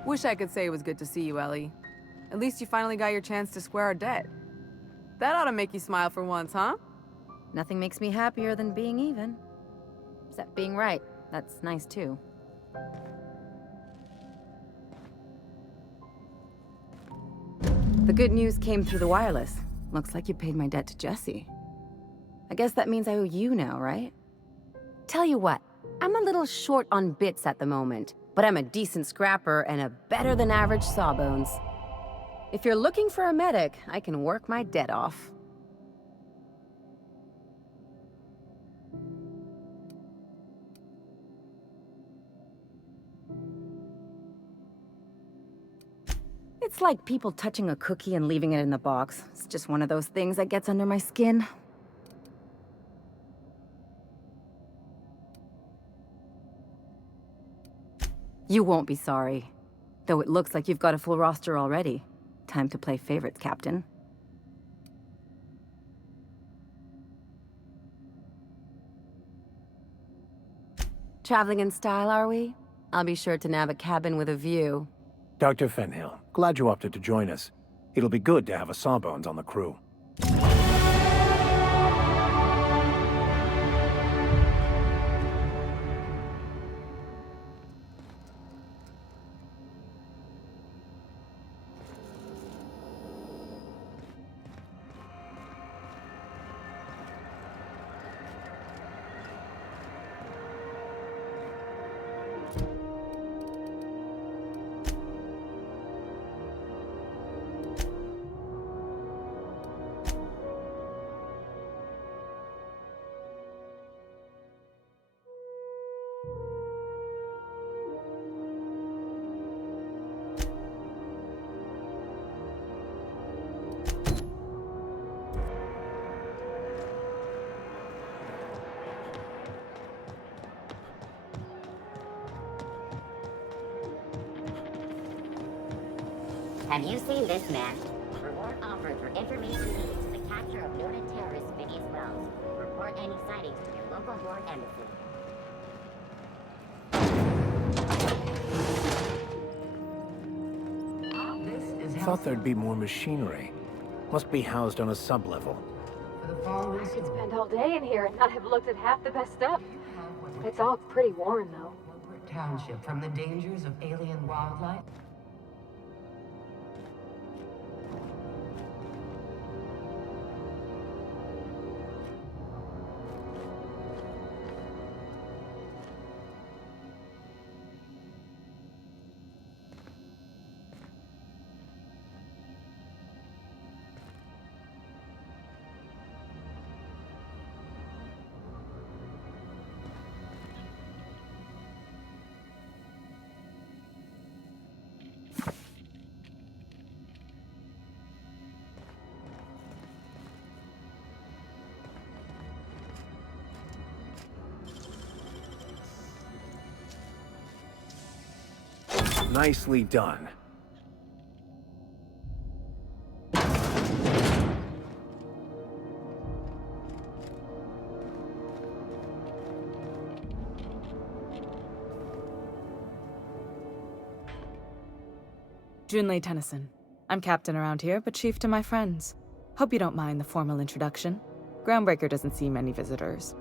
Wish I could say it was good to see you, Ellie. At least you finally got your chance to square our debt. That ought to make you smile for once, huh? Nothing makes me happier than being even. Except being right. That's nice, too. The good news came through the wireless. Looks like you paid my debt to Jesse. I guess that means I owe you now, right? Tell you what, I'm a little short on bits at the moment, but I'm a decent scrapper and a better-than-average sawbones. If you're looking for a medic, I can work my debt off. It's like people touching a cookie and leaving it in the box. It's just one of those things that gets under my skin. You won't be sorry. Though it looks like you've got a full roster already. Time to play favorites, Captain. Traveling in style, are we? I'll be sure to nab a cabin with a view. Dr. Fenhill, glad you opted to join us. It'll be good to have a Sawbones on the crew. Have you seen this man? Reward offered for information needed to the capture of noted terrorist Phineas Wells. Report any sightings to your local board embassy. Thought there'd be more machinery. Must be housed on a sub-level. I could spend all day in here and not have looked at half the best stuff. It's all pretty worn, though. Township from the dangers of alien wildlife. Nicely done. Junlei Tennyson. I'm captain around here, but chief to my friends. Hope you don't mind the formal introduction. Groundbreaker doesn't see many visitors.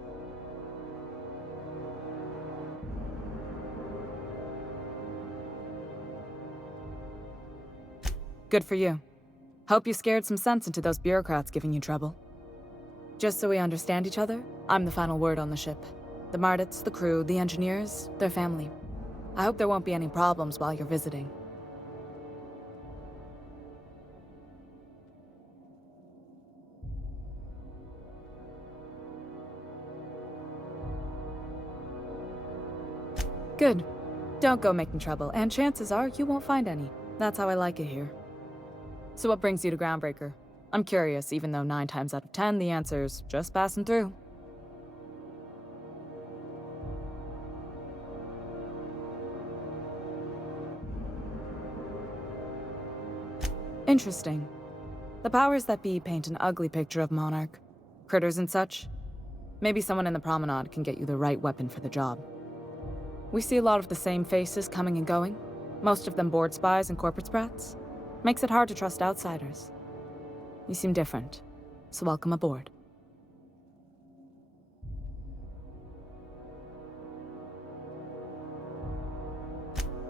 Good for you. Hope you scared some sense into those bureaucrats giving you trouble. Just so we understand each other, I'm the final word on the ship. The Mardits, the crew, the engineers, their family. I hope there won't be any problems while you're visiting. Good. Don't go making trouble, and chances are you won't find any. That's how I like it here. So what brings you to Groundbreaker? I'm curious, even though 9 times out of 10 the answer's just passing through. Interesting. The powers that be paint an ugly picture of Monarch. Critters and such. Maybe someone in the promenade can get you the right weapon for the job. We see a lot of the same faces coming and going, most of them board spies and corporate sprats. Makes it hard to trust outsiders. You seem different, so welcome aboard.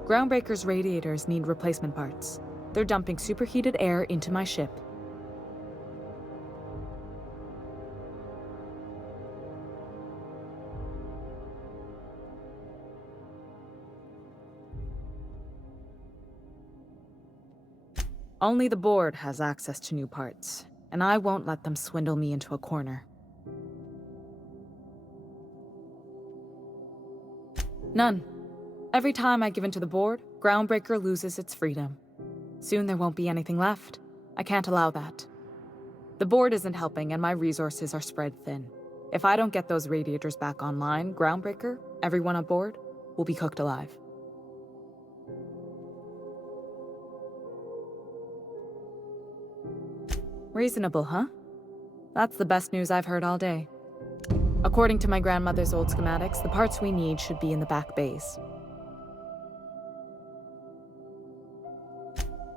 Groundbreaker's radiators need replacement parts. They're dumping superheated air into my ship. Only the board has access to new parts, and I won't let them swindle me into a corner. None. Every time I give in to the board, Groundbreaker loses its freedom. Soon there won't be anything left. I can't allow that. The board isn't helping, and my resources are spread thin. If I don't get those radiators back online, Groundbreaker, everyone on board, will be cooked alive. Reasonable, huh? That's the best news I've heard all day. According to my grandmother's old schematics, the parts we need should be in the back bays.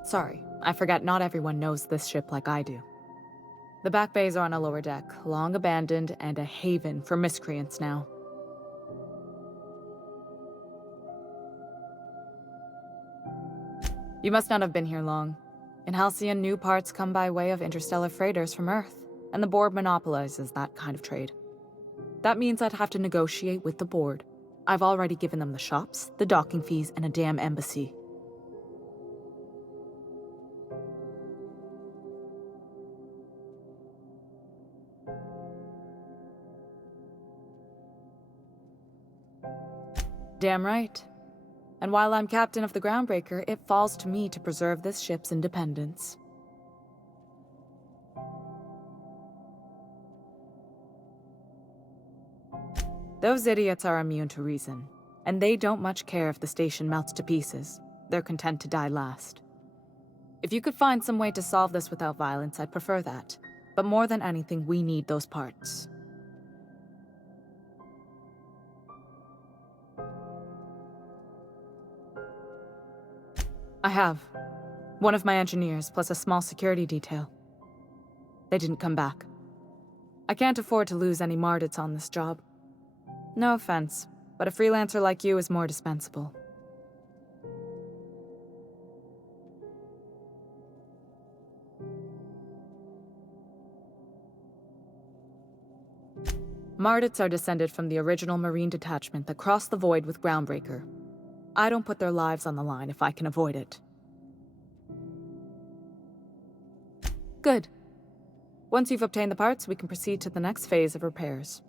Sorry, I forget not everyone knows this ship like I do. The back bays are on a lower deck, long abandoned and a haven for miscreants now. You must not have been here long. In Halcyon, new parts come by way of interstellar freighters from Earth, and the board monopolizes that kind of trade. That means I'd have to negotiate with the board. I've already given them the shops, the docking fees, and a damn embassy. Damn right. And while I'm captain of the Groundbreaker, it falls to me to preserve this ship's independence. Those idiots are immune to reason, and they don't much care if the station melts to pieces. They're content to die last. If you could find some way to solve this without violence, I'd prefer that. But more than anything, we need those parts. I have. One of my engineers, plus a small security detail. They didn't come back. I can't afford to lose any Mardits on this job. No offense, but a freelancer like you is more dispensable. Mardits are descended from the original Marine detachment that crossed the void with Groundbreaker. I don't put their lives on the line if I can avoid it. Good. Once you've obtained the parts, we can proceed to the next phase of repairs.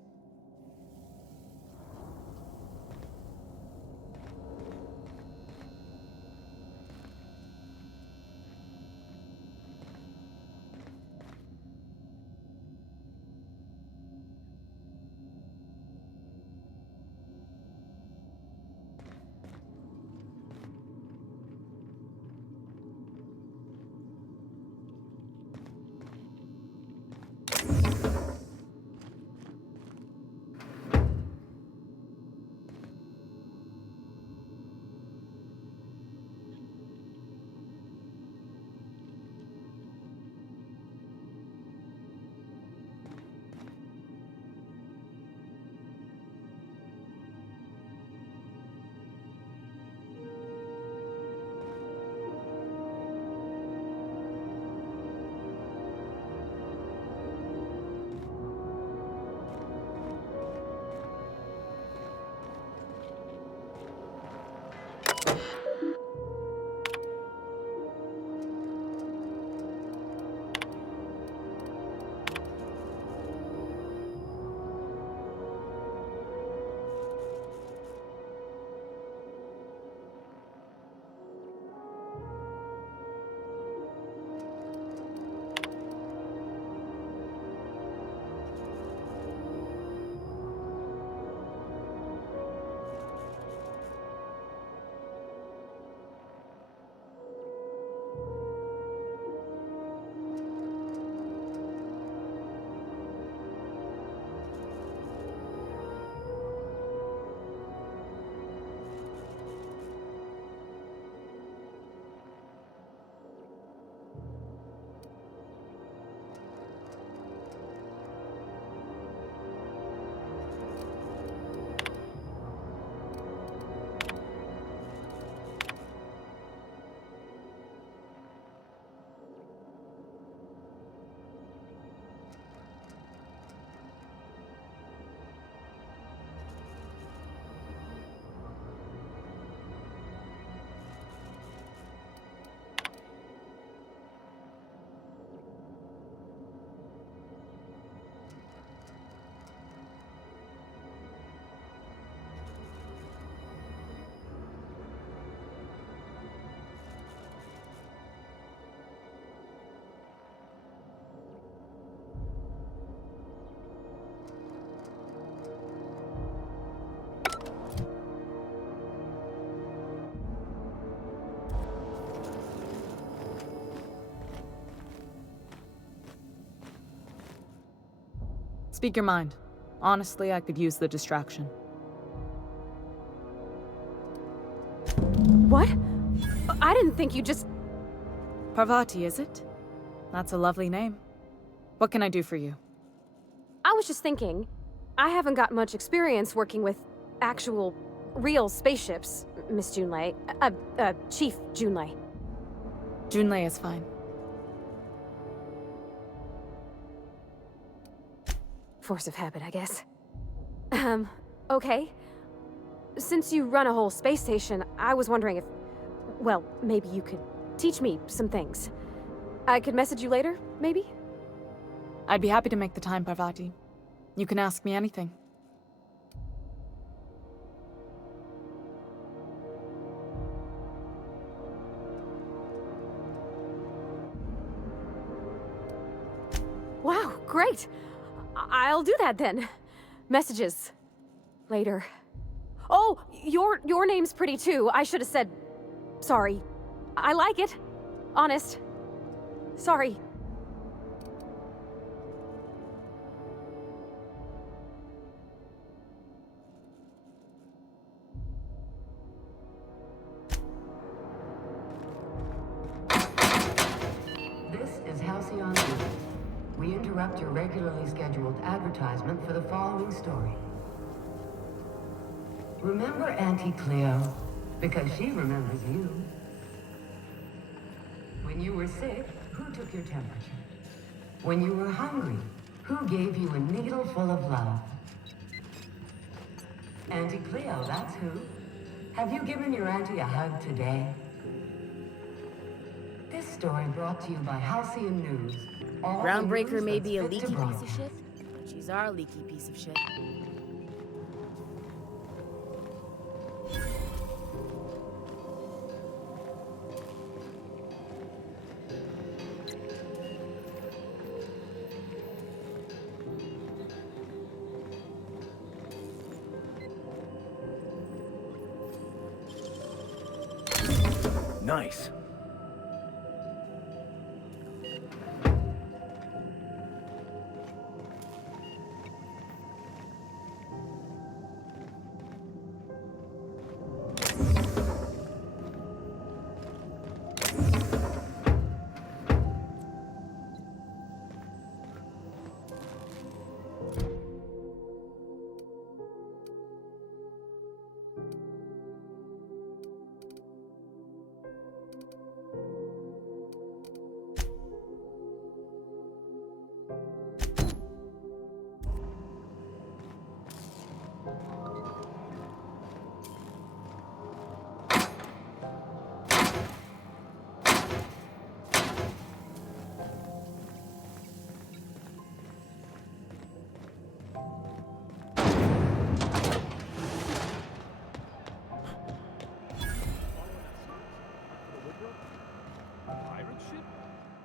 Speak your mind. Honestly, I could use the distraction. What? I didn't think you just... Parvati, is it? That's a lovely name. What can I do for you? I was just thinking, I haven't got much experience working with actual, real spaceships, Miss Junlei. Chief Junlei. Junlei is fine. Force of habit, I guess. Okay. Since you run a whole space station, I was wondering if... Well, maybe you could teach me some things. I could message you later, maybe? I'd be happy to make the time, Parvati. You can ask me anything. Wow, great! I'll do that then. Messages. Later. Oh, your name's pretty too. I should have said... Sorry. I like it. Honest. Sorry. This is Halcyon News. We interrupt your regularly scheduled advertisement for the following story. Remember Auntie Cleo? Because she remembers you. When you were sick, who took your temperature? When you were hungry, who gave you a needle full of love? Auntie Cleo, that's who. Have you given your auntie a hug today? This story brought to you by Halcyon News. All Groundbreaker news may that's be a fit leaky to piece of broadcast. shit, but she's our leaky piece of shit. Nice.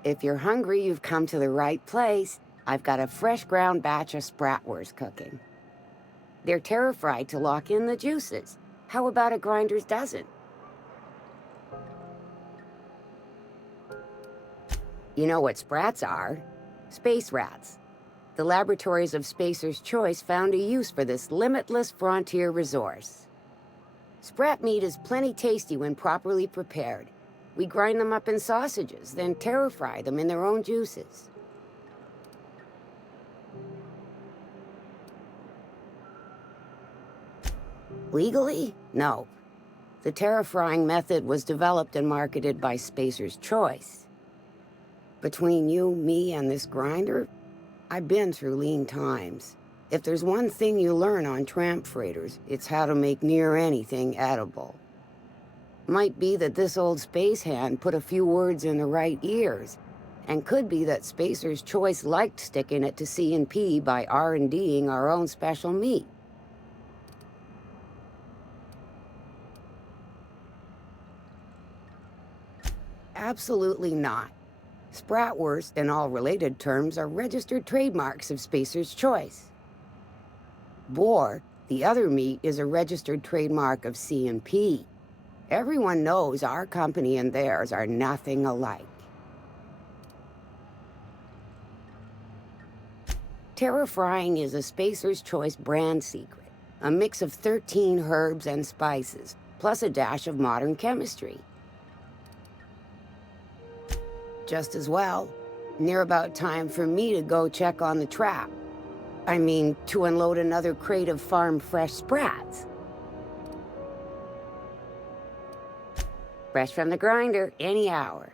If you're hungry, you've come to the right place. I've got a fresh ground batch of spratwurst cooking. They're terra-fried to lock in the juices. How about a grinder's dozen? You know what sprats are? Space rats. The laboratories of Spacer's Choice found a use for this limitless frontier resource. Sprat meat is plenty tasty when properly prepared. We grind them up in sausages, then terra-fry them in their own juices. Legally? No. The terra-frying method was developed and marketed by Spacer's Choice. Between you, me, and this grinder, I've been through lean times. If there's one thing you learn on tramp freighters, it's how to make near anything edible. Might be that this old space hand put a few words in the right ears, and could be that Spacer's Choice liked sticking it to C&P by R&D'ing our own special meat. Absolutely not. Spratwurst and all related terms are registered trademarks of Spacer's Choice. Boar, the other meat, is a registered trademark of C&P. Everyone knows our company and theirs are nothing alike. Terra frying is a Spacer's Choice brand secret. A mix of 13 herbs and spices, plus a dash of modern chemistry. Just as well, near about time for me to go check on the trap. I mean, to unload another crate of farm-fresh sprats. Fresh from the grinder, any hour.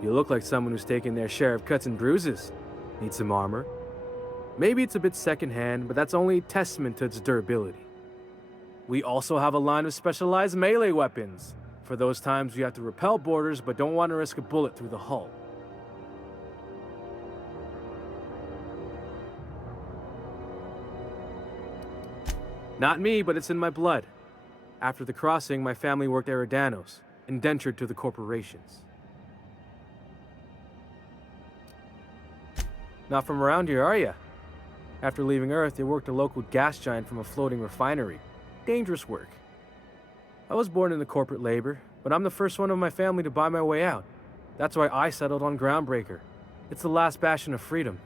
You look like someone who's taken their share of cuts and bruises. Need some armor? Maybe it's a bit secondhand, but that's only testament to its durability. We also have a line of specialized melee weapons, for those times you have to repel boarders but don't want to risk a bullet through the hull. Not me, but it's in my blood. After the crossing, my family worked Eridanos, indentured to the corporations. Not from around here, are ya? After leaving Earth, you worked a local gas giant from a floating refinery. Dangerous work. I was born into corporate labor, but I'm the first one of my family to buy my way out. That's why I settled on Groundbreaker. It's the last bastion of freedom.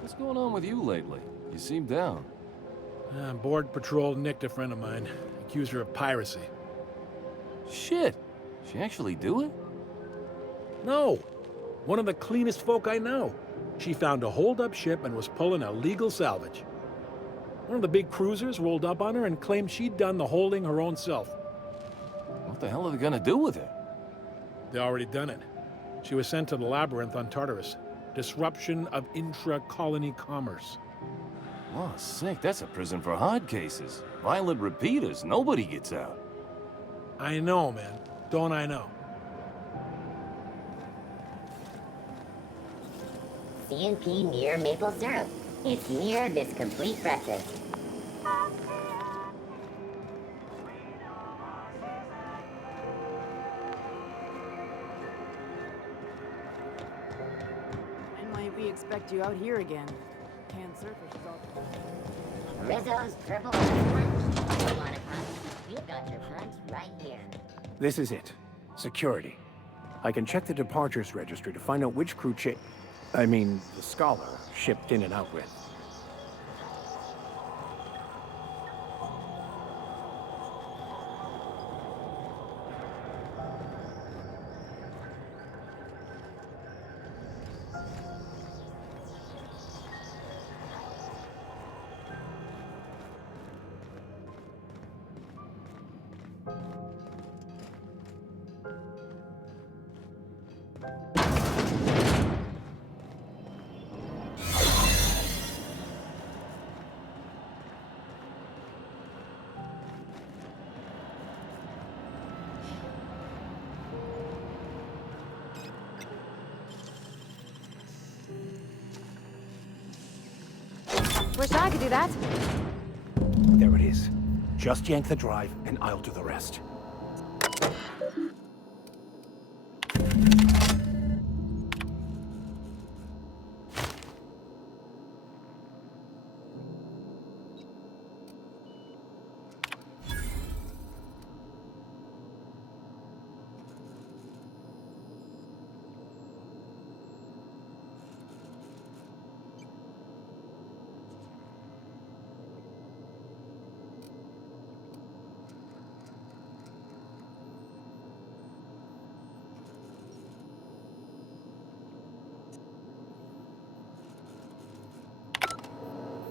What's going on with you lately? You seem down. Board patrol nicked a friend of mine, accused her of piracy. Shit! She actually do it? No! One of the cleanest folk I know. She found a hold-up ship and was pulling illegal salvage. One of the big cruisers rolled up on her and claimed she'd done the holding her own self. What the hell are they gonna do with her? They already done it. She was sent to the labyrinth on Tartarus. Disruption of intra-colony commerce. Oh, sick. That's a prison for hard cases. Violent repeaters. Nobody gets out. I know, man. Don't I know? CNP near maple syrup. It's near this complete breakfast. When might we expect you out here again? Canned surfers is all... Rizzo's Purple Restaurant. You want to come? We've got your front right here. This is it. Security. I can check the departures registry to find out which crew the Scholar shipped in and out with. Wish I could do that. There it is. Just yank the drive, and I'll do the rest.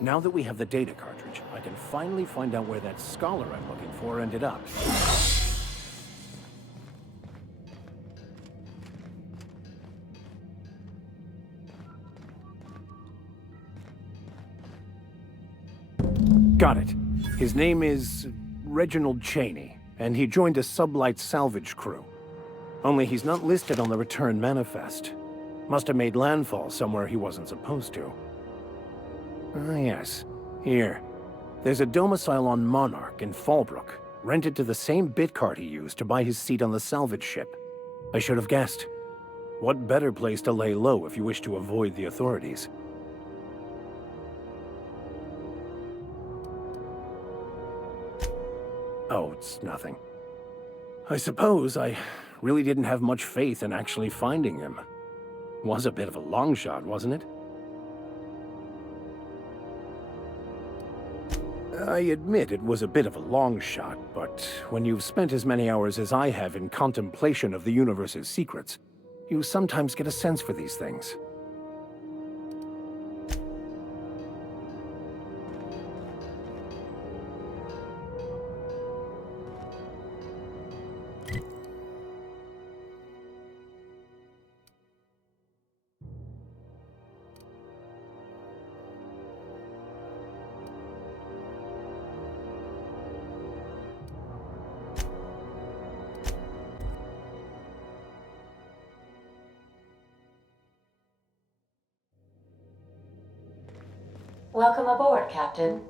Now that we have the data cartridge, I can finally find out where that Scholar I'm looking for ended up. Got it. His name is Reginald Cheney, and he joined a sublight salvage crew. Only he's not listed on the return manifest. Must have made landfall somewhere he wasn't supposed to. Ah, yes. Here. There's a domicile on Monarch in Fallbrook, rented to the same bit card he used to buy his seat on the salvage ship. I should have guessed. What better place to lay low if you wish to avoid the authorities? Oh, it's nothing. I suppose I really didn't have much faith in actually finding him. Was a bit of a long shot, wasn't it? I admit it was a bit of a long shot, but when you've spent as many hours as I have in contemplation of the universe's secrets, you sometimes get a sense for these things. Welcome aboard, Captain.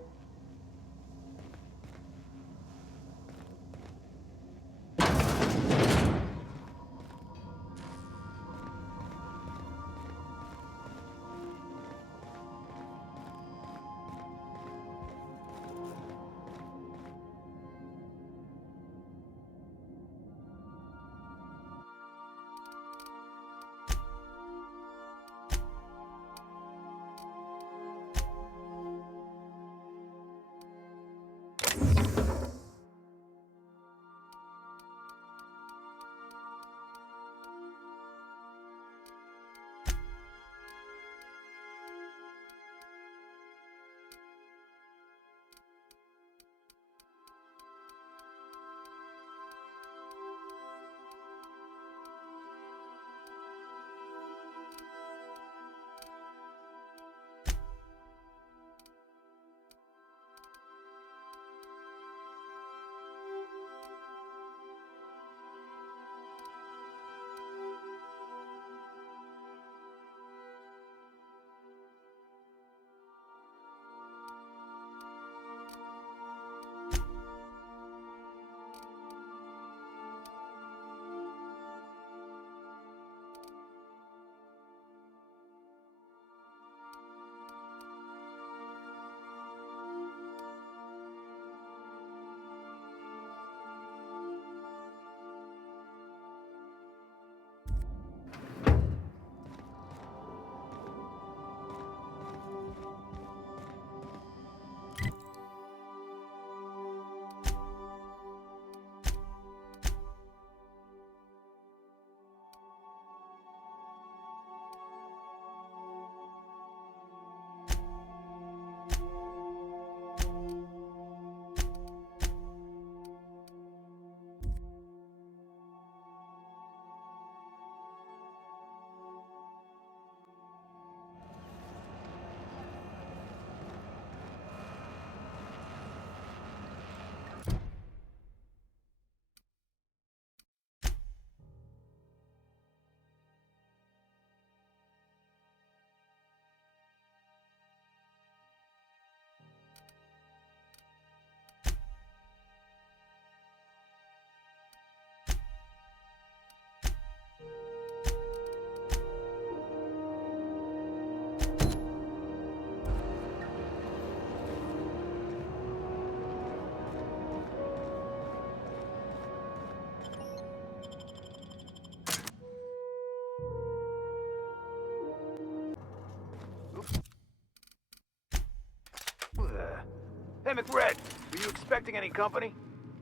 Hey, McRed, were you expecting any company?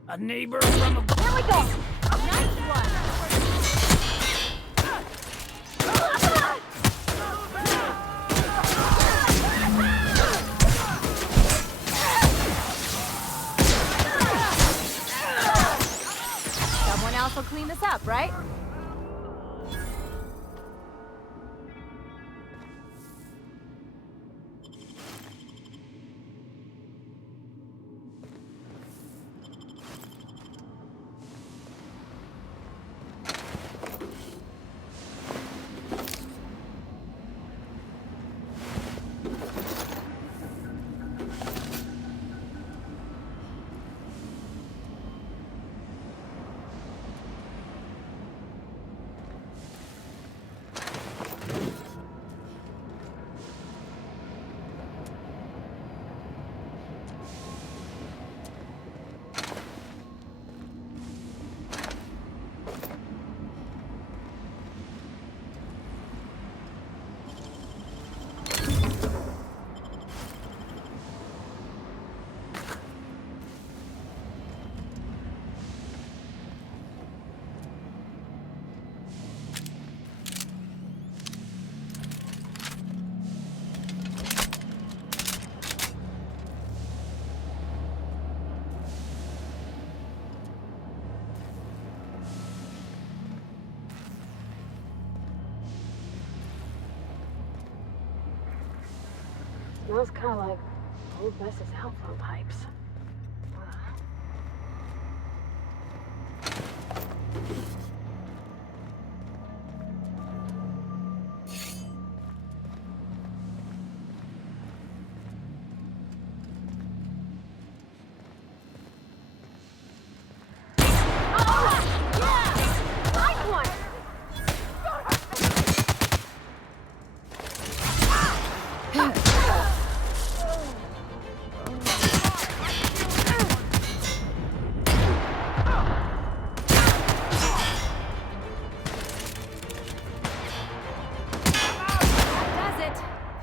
A neighbor from a... Here we go! Nice one! Someone else will clean this up, right? Smells kind of like old Wes's outflow pipes.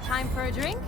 Time for a drink?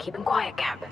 Keep him quiet, Cap.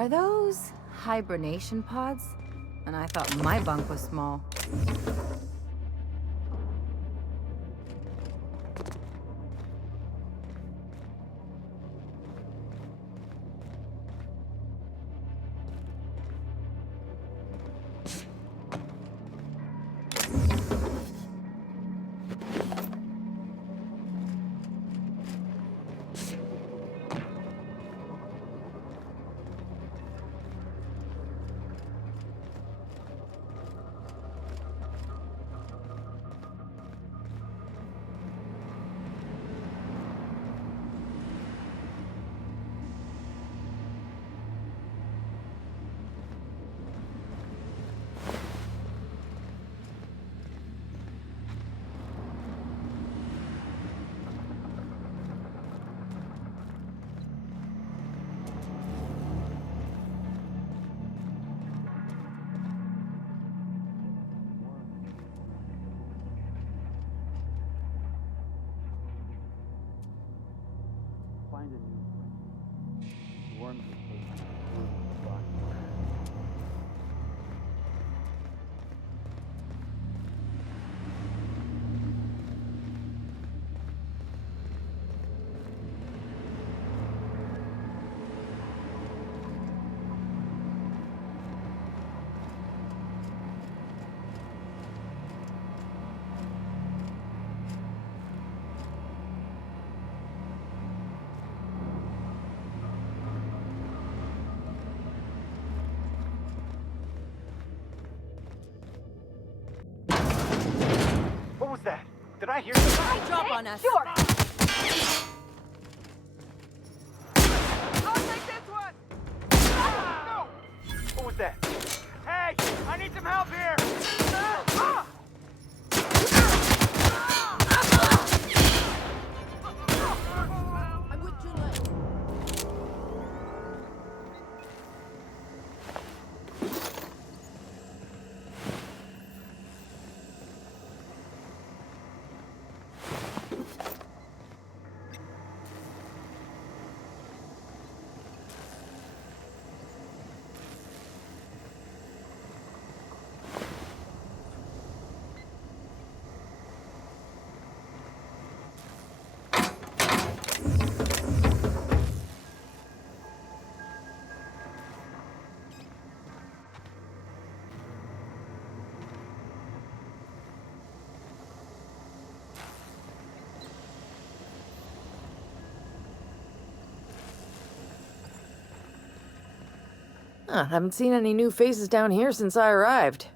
Are those hibernation pods? And I thought my bunk was small. Find a new way. Worms are taking the body. What was that? Did I hear something? Drop on us. Sure. I'll take this one! No! What was that? Hey! I need some help here! I'm with your leg. Haven't seen any new faces down here since I arrived.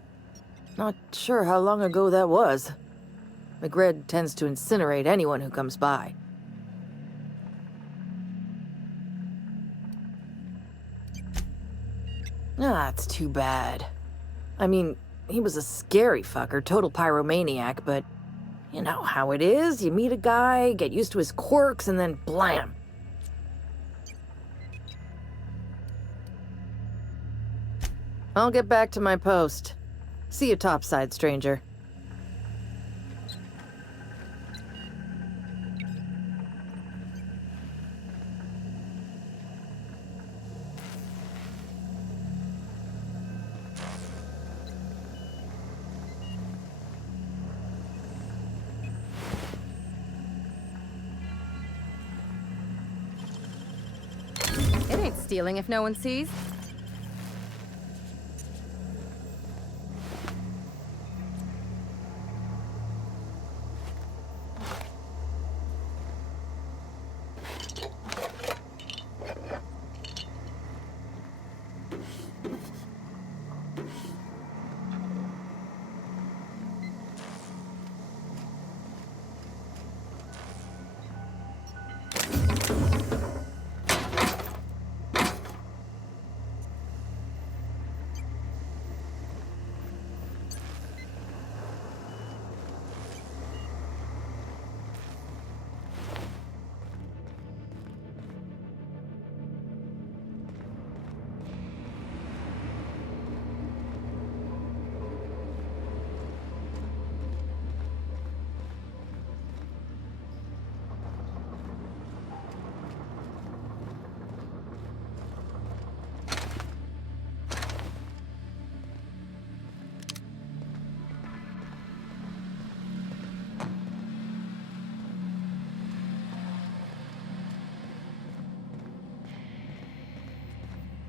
Not sure how long ago that was. McRed tends to incinerate anyone who comes by. It's too bad. I mean, he was a scary fucker, total pyromaniac, but you know how it is. You meet a guy, get used to his quirks, and then blam. I'll get back to my post. See you topside, stranger. It ain't stealing if no one sees.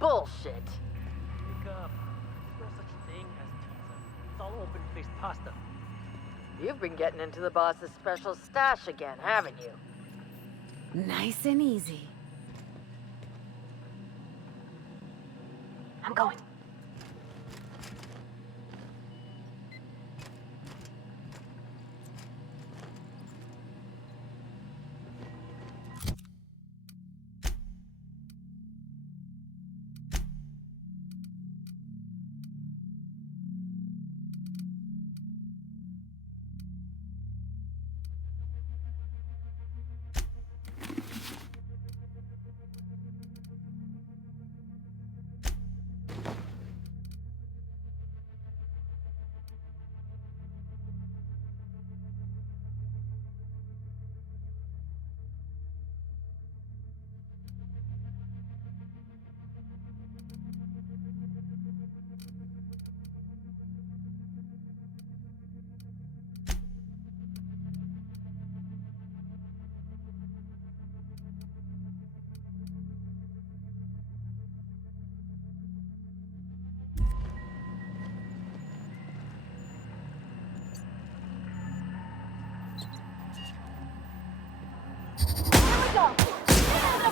bullshit. Wake up. There's no such thing as pizza. It's all open-faced pasta. You've been getting into the boss's special stash again, haven't you? Nice and easy. I'm going.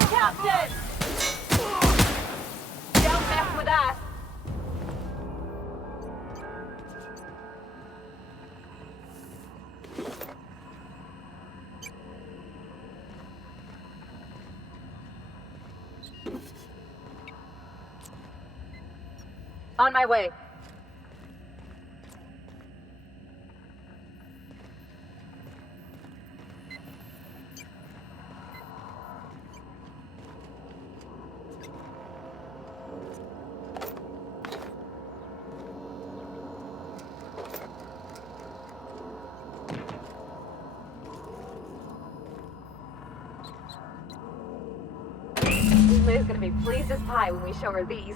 Captain! Don't mess with us! On my way. Liz gonna be pleased as pie when we show her these.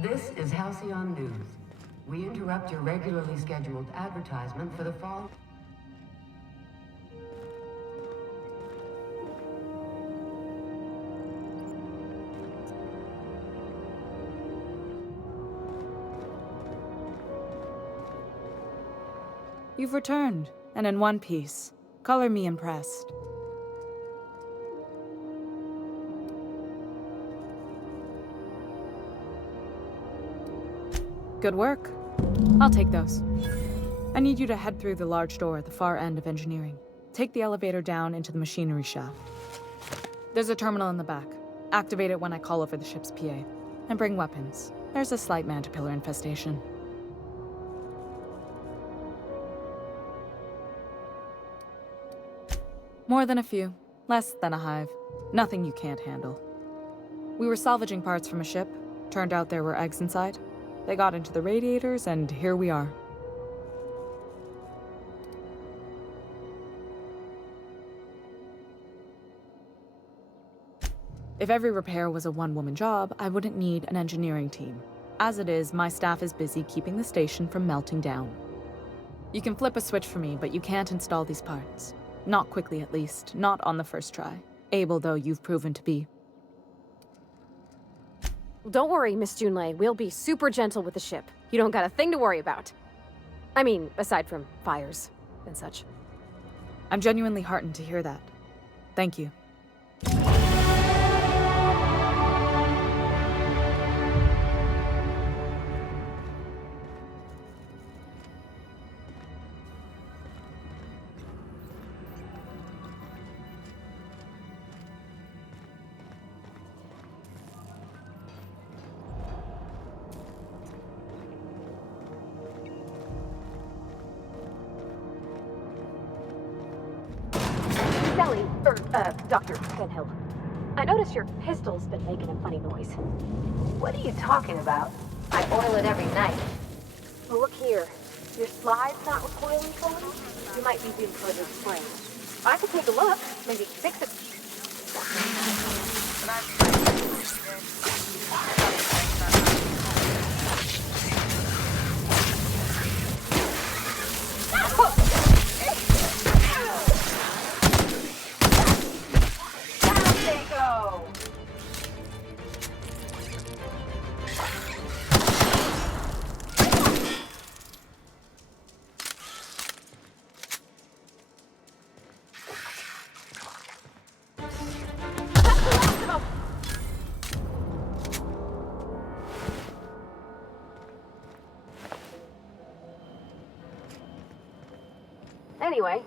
This is Halcyon News. We interrupt your regularly scheduled advertisement for the fall. You've returned, and in one piece. Color me impressed. Good work. I'll take those. I need you to head through the large door at the far end of engineering. Take the elevator down into the machinery shaft. There's a terminal in the back. Activate it when I call over the ship's PA. And bring weapons. There's a slight mantipillar infestation. More than a few. Less than a hive. Nothing you can't handle. We were salvaging parts from a ship. Turned out there were eggs inside. They got into the radiators, and here we are. If every repair was a one-woman job, I wouldn't need an engineering team. As it is, my staff is busy keeping the station from melting down. You can flip a switch for me, but you can't install these parts. Not quickly, at least. Not on the first try. Able though you've proven to be. Well, don't worry, Miss Junlei. We'll be super gentle with the ship. You don't got a thing to worry about. I mean, aside from fires and such. I'm genuinely heartened to hear that. Thank you. Sally, Dr. Penhill. I noticed your pistol's been making a funny noise. What are you talking about? I oil it every night. Well, look here. Your slide's not recoiling fully? You might be due for a new spring. I could take a look, maybe fix it. Anyway.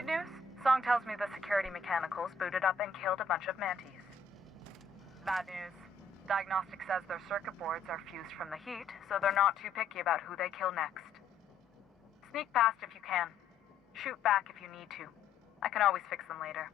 Good news? Song tells me the security mechanicals booted up and killed a bunch of mantis. Bad news. Diagnostic says their circuit boards are fused from the heat, so they're not too picky about who they kill next. Sneak past if you can. Shoot back if you need to. I can always fix them later.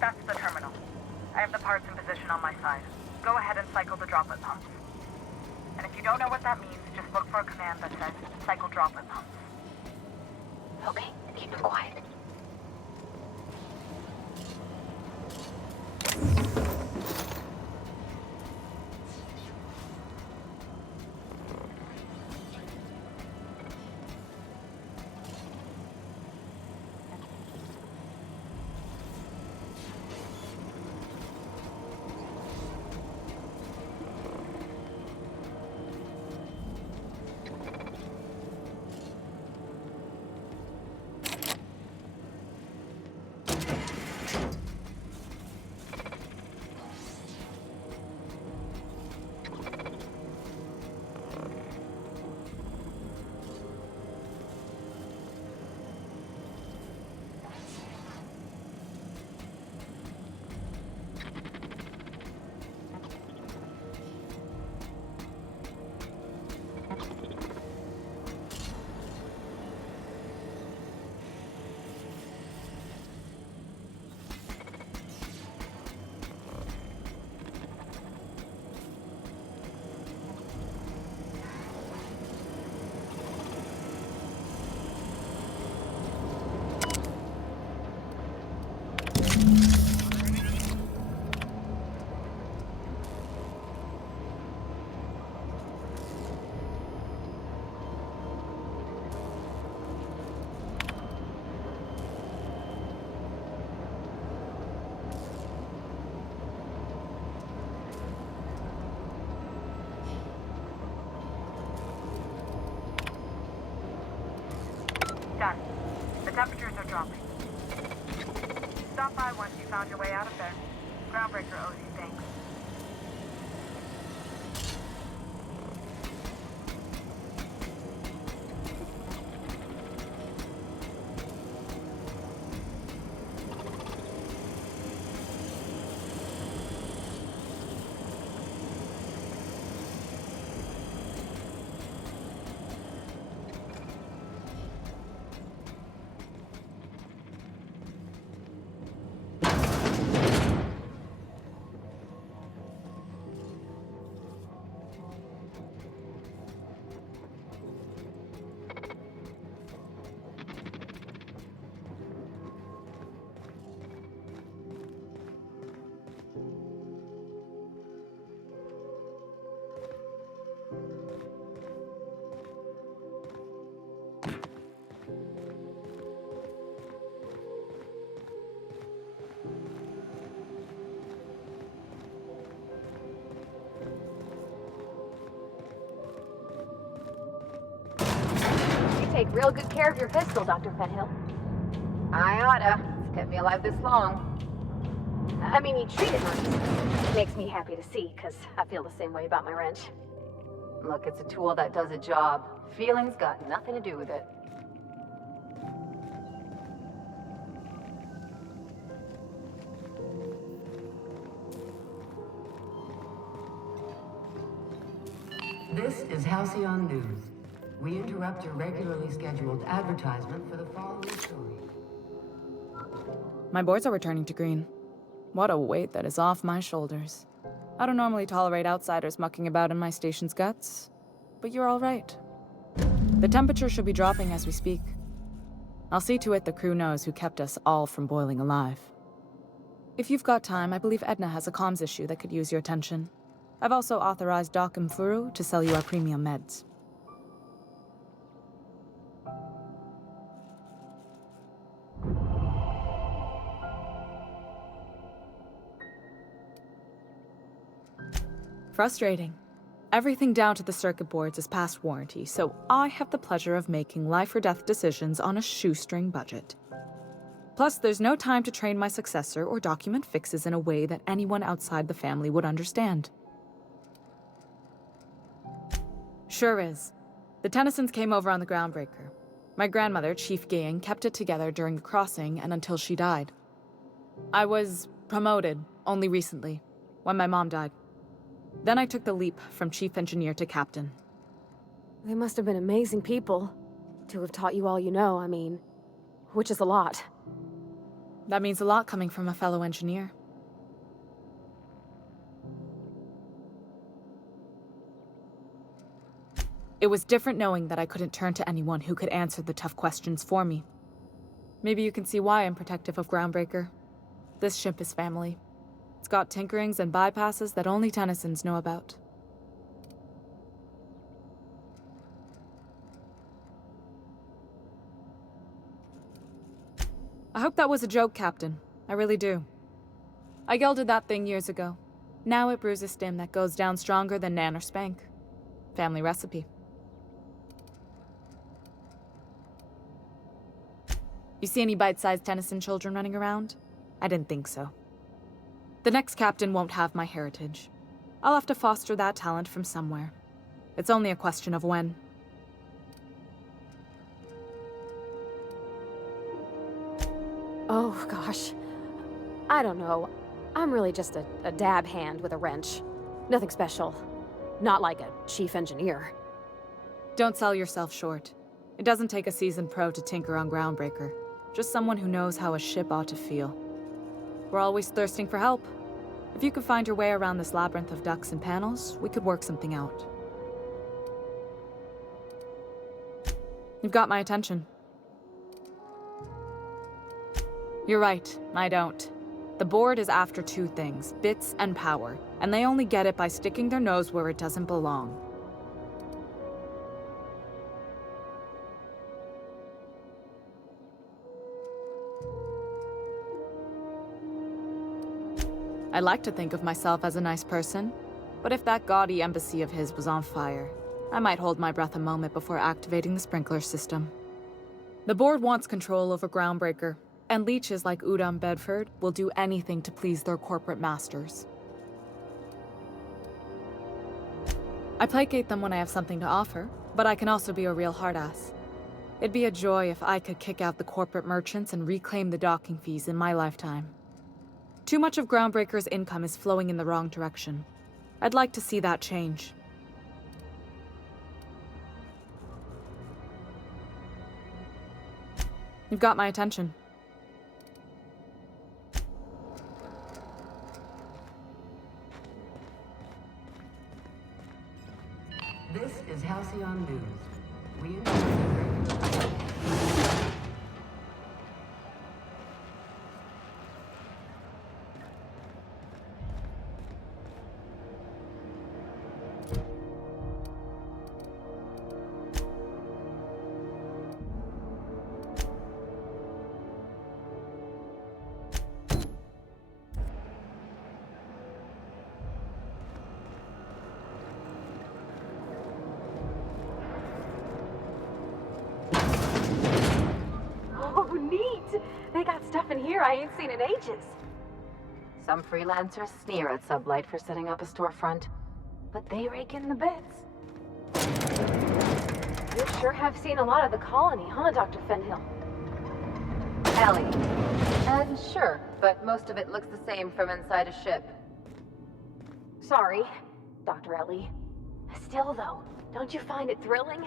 That's the terminal. I have the parts in position on my side. Go ahead and cycle the droplet pumps. And if you don't know what that means, just look for a command that says, cycle droplet pumps. Okay, keep it quiet. Done. The temperatures are dropping. Stop by once you found your way out of there. Groundbreaker owes you thanks. real good care of your pistol, Dr. Fenhill. I oughta. It's kept me alive this long. I mean, you treat it nice. It makes me happy to see, because I feel the same way about my wrench. Look, it's a tool that does a job. Feelings got nothing to do with it. This is Halcyon News. We interrupt your regularly scheduled advertisement for the following story. My boards are returning to green. What a weight that is off my shoulders. I don't normally tolerate outsiders mucking about in my station's guts, but you're all right. The temperature should be dropping as we speak. I'll see to it the crew knows who kept us all from boiling alive. If you've got time, I believe Edna has a comms issue that could use your attention. I've also authorized Doc and Furu to sell you our premium meds. Frustrating. Everything down to the circuit boards is past warranty, so I have the pleasure of making life or death decisions on a shoestring budget. Plus, there's no time to train my successor or document fixes in a way that anyone outside the family would understand. Sure is. The Tennysons came over on the Groundbreaker. My grandmother, Chief Gaying, kept it together during the crossing and until she died. I was promoted only recently, when my mom died. Then I took the leap from chief engineer to captain. They must have been amazing people to have taught you all you know, I mean, which is a lot. That means a lot coming from a fellow engineer. It was different knowing that I couldn't turn to anyone who could answer the tough questions for me. Maybe you can see why I'm protective of Groundbreaker. This ship is family. It's got tinkerings and bypasses that only Tennysons know about. I hope that was a joke, Captain. I really do. I gelded that thing years ago. Now it brews a stim that goes down stronger than Nan or Spank. Family recipe. You see any bite-sized Tennyson children running around? I didn't think so. The next captain won't have my heritage. I'll have to foster that talent from somewhere. It's only a question of when. Oh, gosh. I don't know. I'm really just a dab hand with a wrench. Nothing special. Not like a chief engineer. Don't sell yourself short. It doesn't take a seasoned pro to tinker on Groundbreaker. Just someone who knows how a ship ought to feel. We're always thirsting for help. If you could find your way around this labyrinth of ducts and panels, we could work something out. You've got my attention. You're right, I don't. The board is after two things, bits and power, and they only get it by sticking their nose where it doesn't belong. I like to think of myself as a nice person, but if that gaudy embassy of his was on fire, I might hold my breath a moment before activating the sprinkler system. The board wants control over Groundbreaker, and leeches like Udom Bedford will do anything to please their corporate masters. I placate them when I have something to offer, but I can also be a real hard-ass. It'd be a joy if I could kick out the corporate merchants and reclaim the docking fees in my lifetime. Too much of Groundbreaker's income is flowing in the wrong direction. I'd like to see that change. You've got my attention. This is Halcyon News. We in here I ain't seen in ages. Some freelancers sneer at Sublight for setting up a storefront, but they rake in the bits. You sure have seen a lot of the colony, huh, Dr. Fenhill? Ellie. Sure, but most of it looks the same from inside a ship. Sorry, Dr. Ellie. Still, though, don't you find it thrilling?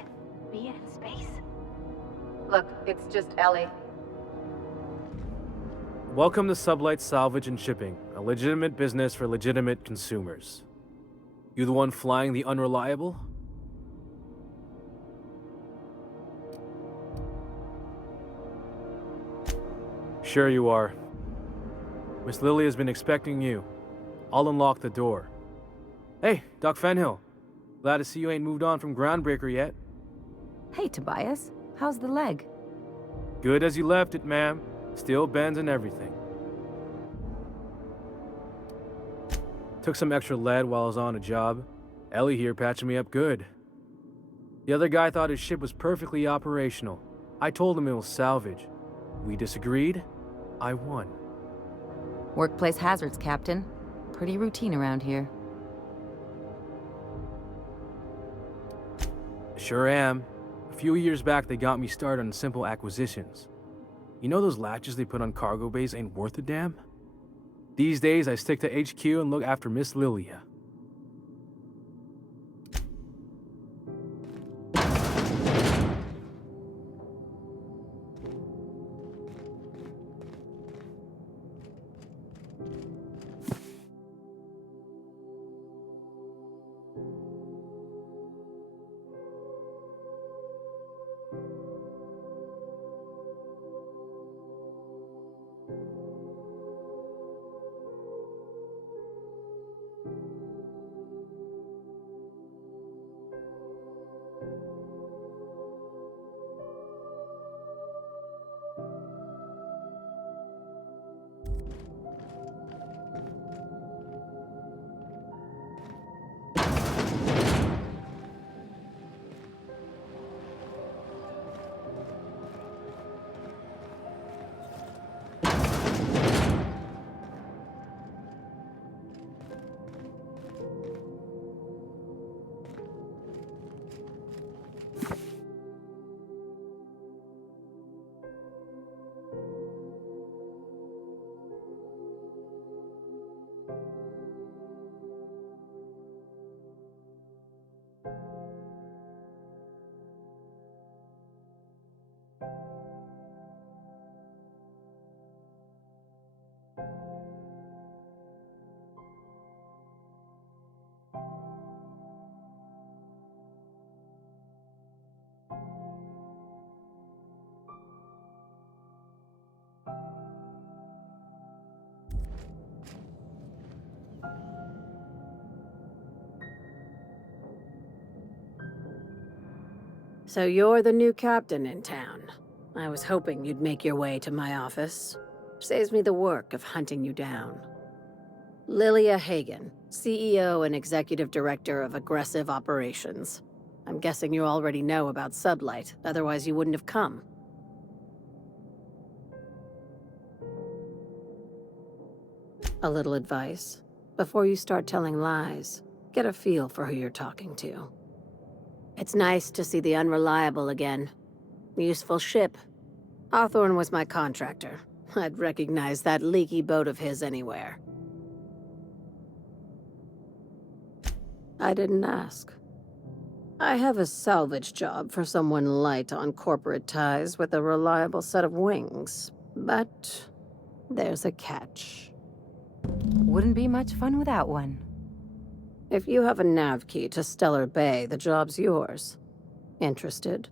Being in space? Look, it's just Ellie. Welcome to Sublight Salvage and Shipping, a legitimate business for legitimate consumers. You the one flying the unreliable? Sure you are. Miss Lily has been expecting you. I'll unlock the door. Hey, Doc Fenhill. Glad to see you ain't moved on from Groundbreaker yet. Hey, Tobias. How's the leg? Good as you left it, ma'am. Still bends and everything. Took some extra lead while I was on a job. Ellie here patching me up good. The other guy thought his ship was perfectly operational. I told him it was salvage. We disagreed. I won. Workplace hazards, Captain. Pretty routine around here. Sure am. A few years back, they got me started on simple acquisitions. You know those latches they put on cargo bays ain't worth a damn? These days, I stick to HQ and look after Miss Lilia. So you're the new captain in town. I was hoping you'd make your way to my office. Saves me the work of hunting you down. Lilia Hagen, CEO and Executive Director of Aggressive Operations. I'm guessing you already know about Sublight, otherwise you wouldn't have come. A little advice. Before you start telling lies, get a feel for who you're talking to. It's nice to see the Unreliable again. Useful ship. Hawthorne was my contractor. I'd recognize that leaky boat of his anywhere. I didn't ask. I have a salvage job for someone light on corporate ties with a reliable set of wings, but there's a catch. Wouldn't be much fun without one. If you have a nav key to Stellar Bay, the job's yours. Interested?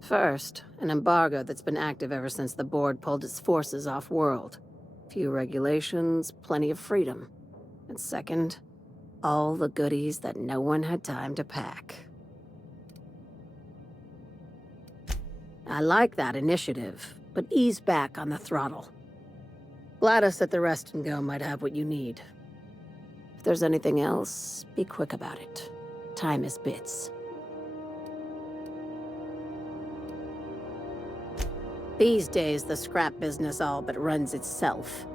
First, an embargo that's been active ever since the board pulled its forces off-world. Few regulations, plenty of freedom. And second, all the goodies that no one had time to pack. I like that initiative, but ease back on the throttle. Gladys at the Rest and Go might have what you need. If there's anything else, be quick about it. time is bits. These days, the scrap business all but runs itself.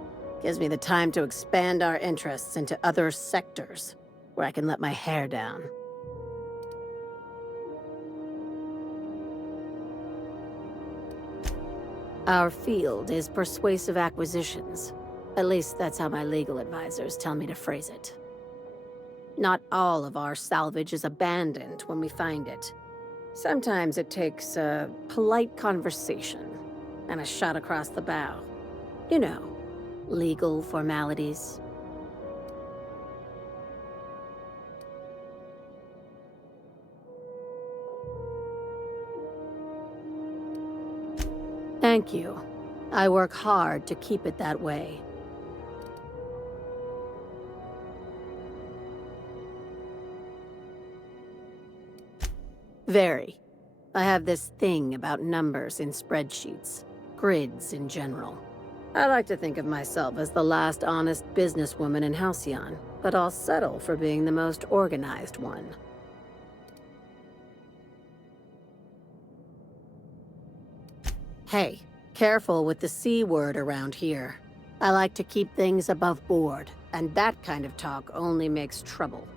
Gives me the time to expand our interests into other sectors, where I can let my hair down. Our field is persuasive acquisitions. At least that's how my legal advisors tell me to phrase it. Not all of our salvage is abandoned when we find it. Sometimes it takes a polite conversation and a shot across the bow. You know, legal formalities. Thank you. I work hard to keep it that way. Very. I have this thing about numbers in spreadsheets. Grids in general. I like to think of myself as the last honest businesswoman in Halcyon, but I'll settle for being the most organized one. Hey, careful with the C word around here. I like to keep things above board, and that kind of talk only makes trouble.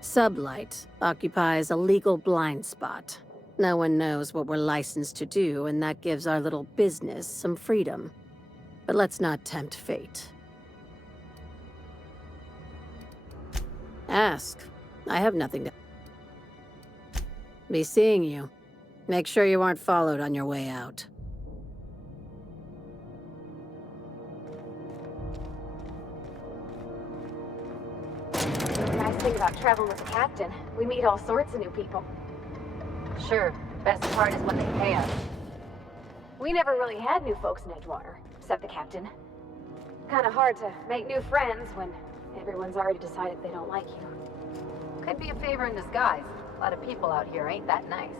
Sublight occupies a legal blind spot. No one knows what we're licensed to do, and that gives our little business some freedom. But let's not tempt fate. Ask. I have nothing to... Be seeing you. Make sure you aren't followed on your way out. The nice thing about traveling with the captain, we meet all sorts of new people. Sure, best part is when they pay us. We never really had new folks in Edgewater, except the captain. Kinda hard to make new friends when everyone's already decided they don't like you. Could be a favor in disguise. A lot of people out here ain't that nice.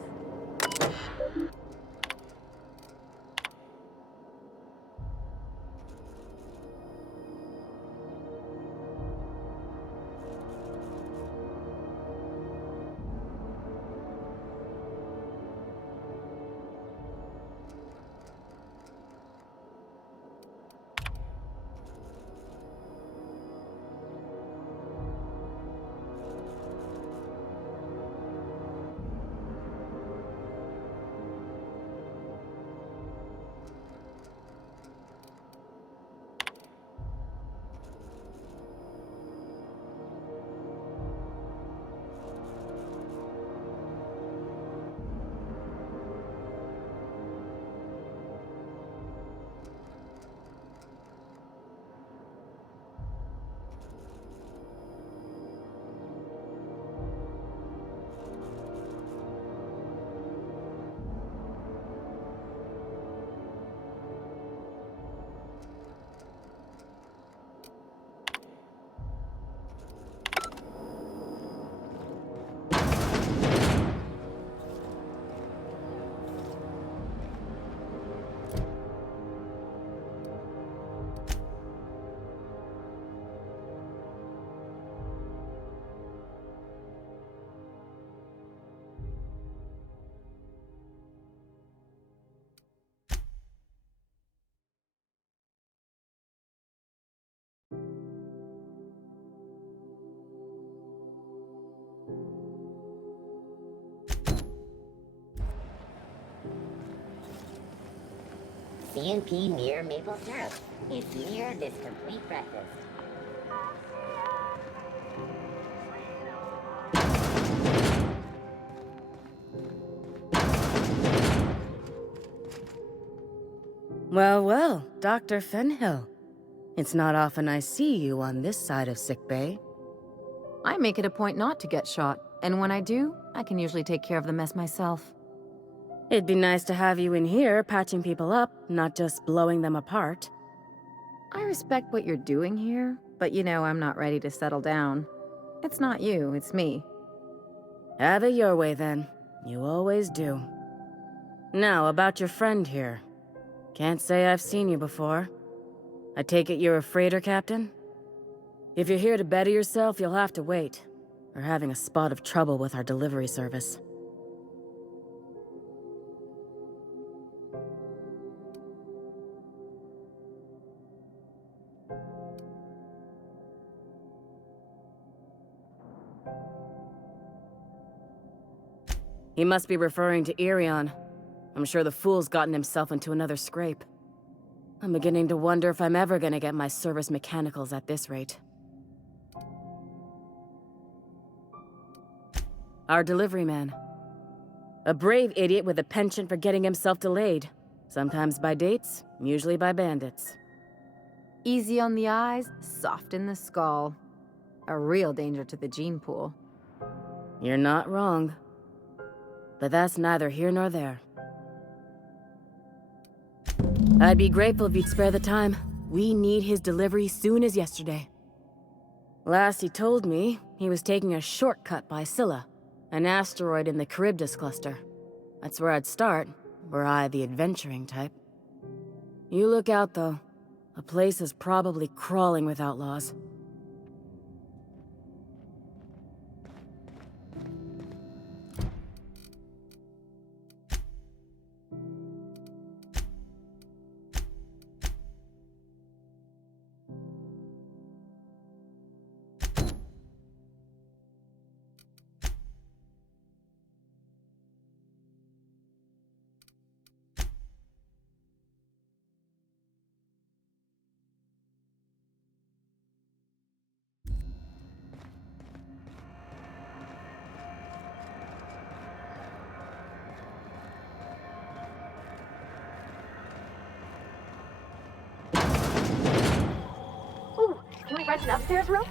CNP near maple syrup. It's near this complete breakfast. Well, well, Dr. Fenhill. It's not often I see you on this side of sickbay. I make it a point not to get shot, and when I do, I can usually take care of the mess myself. It'd be nice to have you in here patching people up, not just blowing them apart. I respect what you're doing here, but you know I'm not ready to settle down. It's not you, it's me. Have it your way then. You always do. Now, about your friend here. Can't say I've seen you before. I take it you're a freighter captain? If you're here to better yourself, you'll have to wait. We're having a spot of trouble with our delivery service. He must be referring to Irion. I'm sure the fool's gotten himself into another scrape. I'm beginning to wonder if I'm ever gonna get my service mechanicals at this rate. Our delivery man. A brave idiot with a penchant for getting himself delayed. Sometimes by dates, usually by bandits. Easy on the eyes, soft in the skull. A real danger to the gene pool. You're not wrong. But that's neither here nor there. I'd be grateful if you'd spare the time. We need his delivery soon as yesterday. Last he told me, he was taking a shortcut by Scylla, an asteroid in the Charybdis cluster. That's where I'd start, were I the adventuring type. You look out, though. The place is probably crawling with outlaws. Can we rent an upstairs room?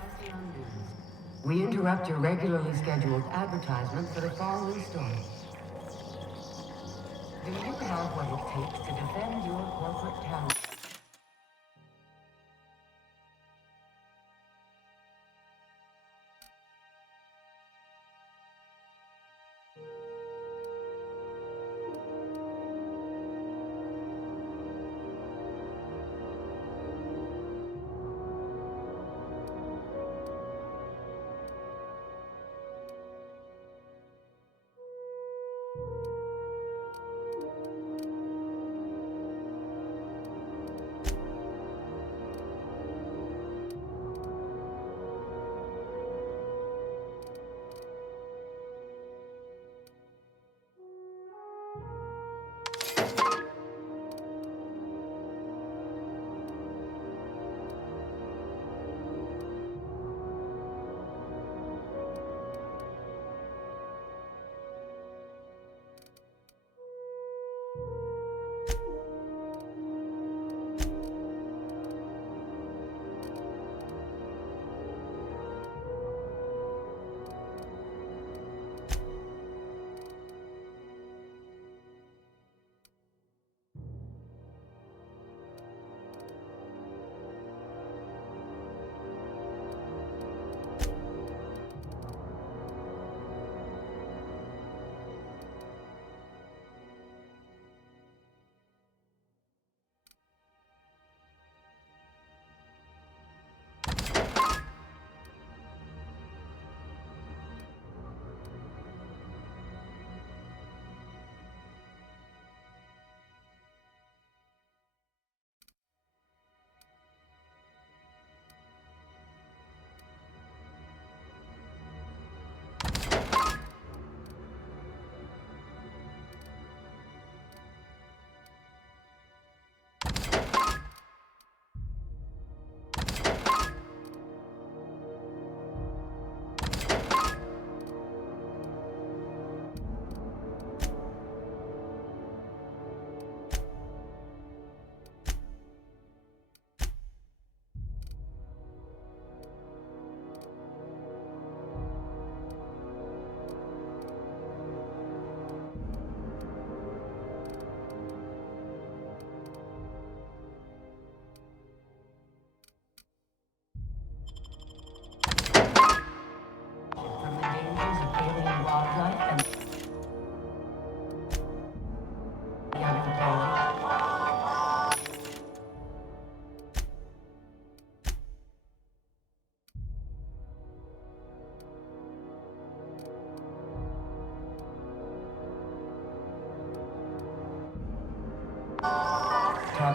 We interrupt your regularly scheduled advertisement for the following story. Do you have what it takes to defend your corporate town?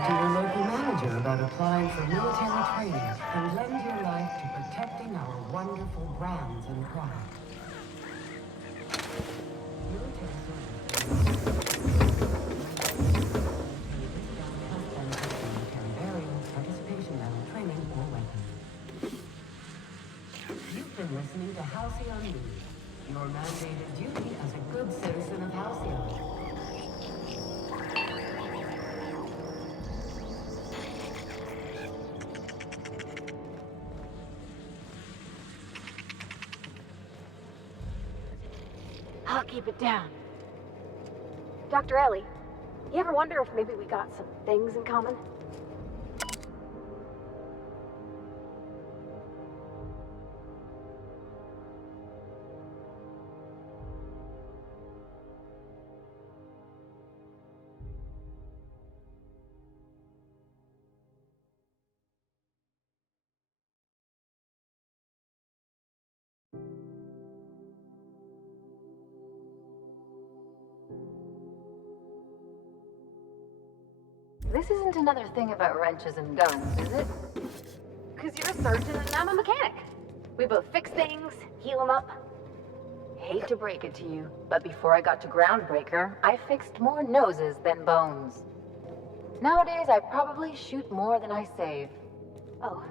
to your local manager about applying for military training and lend your life to protecting our wonderful brands and products. Military burial, participation level training, or weapons. You've been listening to Halcyon News, your mandated duty as a good citizen of Halcyon. I'll keep it down. Dr. Ellie, you ever wonder if maybe we got some things in common? This isn't another thing about wrenches and guns, is it? Because you're a surgeon and I'm a mechanic. We both fix things, heal them up. Hate to break it to you, but before I got to Groundbreaker, I fixed more noses than bones. Nowadays, I probably shoot more than I save. Oh.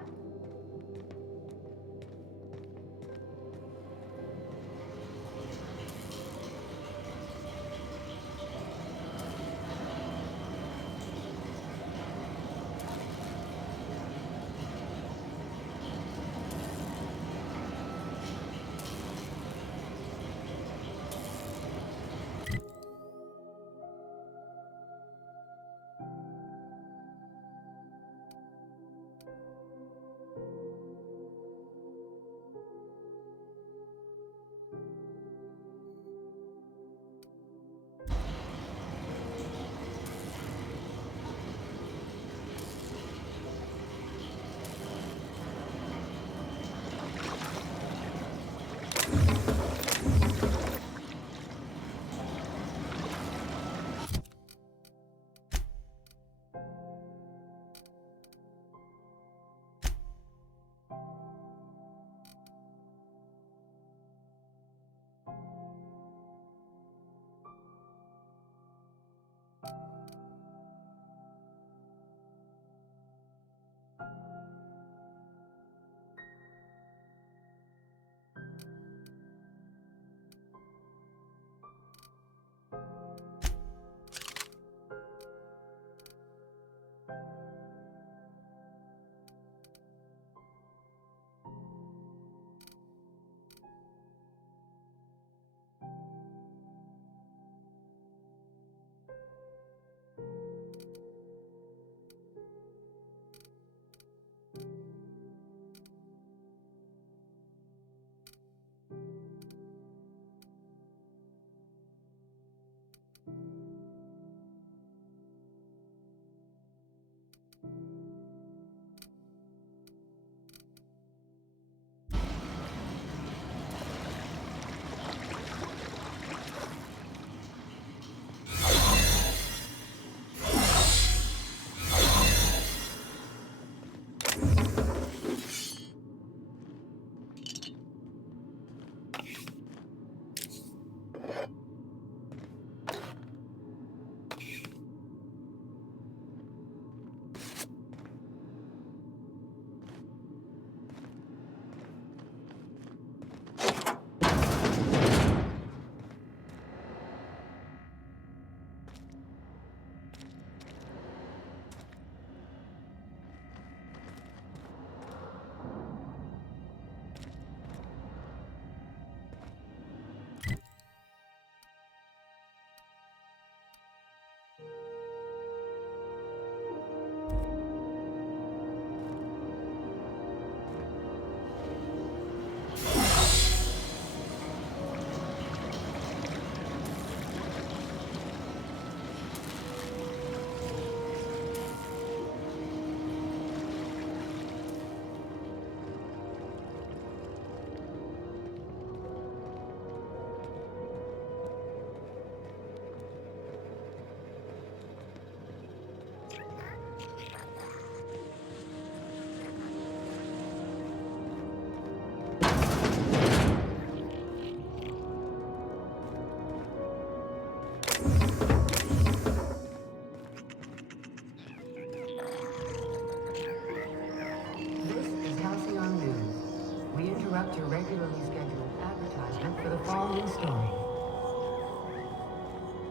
interrupt your regularly scheduled advertisement for the following story.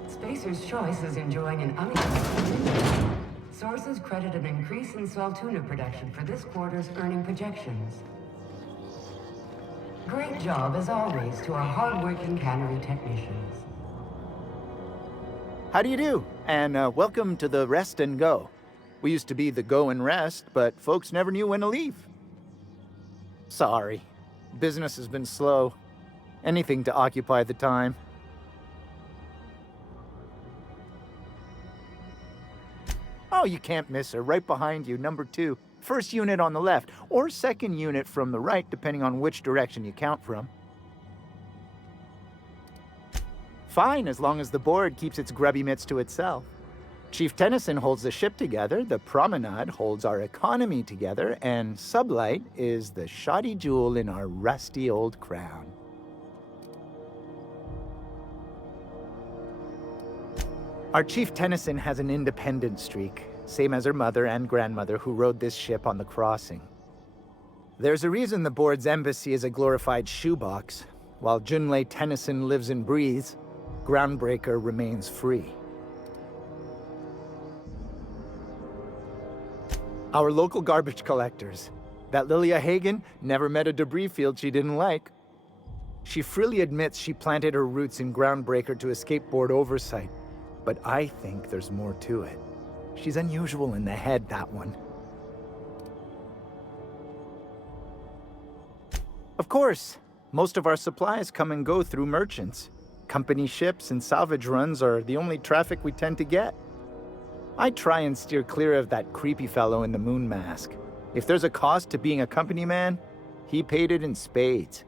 Spacer's Choice is enjoying an unexpected windfall. Sources credit an increase in salt tuna production for this quarter's earning projections. Great job, as always, to our hard-working cannery technicians. How do you do? And welcome to the Rest and Go. We used to be the Go and Rest, but folks never knew when to leave. Sorry. Business has been slow. Anything to occupy the time. Oh, you can't miss her. Right behind you, number 2. First unit on the left, or second unit from the right, depending on which direction you count from. Fine, as long as the board keeps its grubby mitts to itself. Chief Tennyson holds the ship together, the Promenade holds our economy together, and Sublight is the shoddy jewel in our rusty old crown. Our Chief Tennyson has an independent streak, same as her mother and grandmother who rode this ship on the crossing. There's a reason the board's embassy is a glorified shoebox. While Junlei Tennyson lives and breathes, Groundbreaker remains free. Our local garbage collectors. That Lilia Hagen never met a debris field she didn't like. She freely admits she planted her roots in Groundbreaker to escape board oversight, but I think there's more to it. She's unusual in the head, that one. Of course, most of our supplies come and go through merchants. Company ships and salvage runs are the only traffic we tend to get. I try and steer clear of that creepy fellow in the moon mask. If there's a cost to being a company man, he paid it in spades.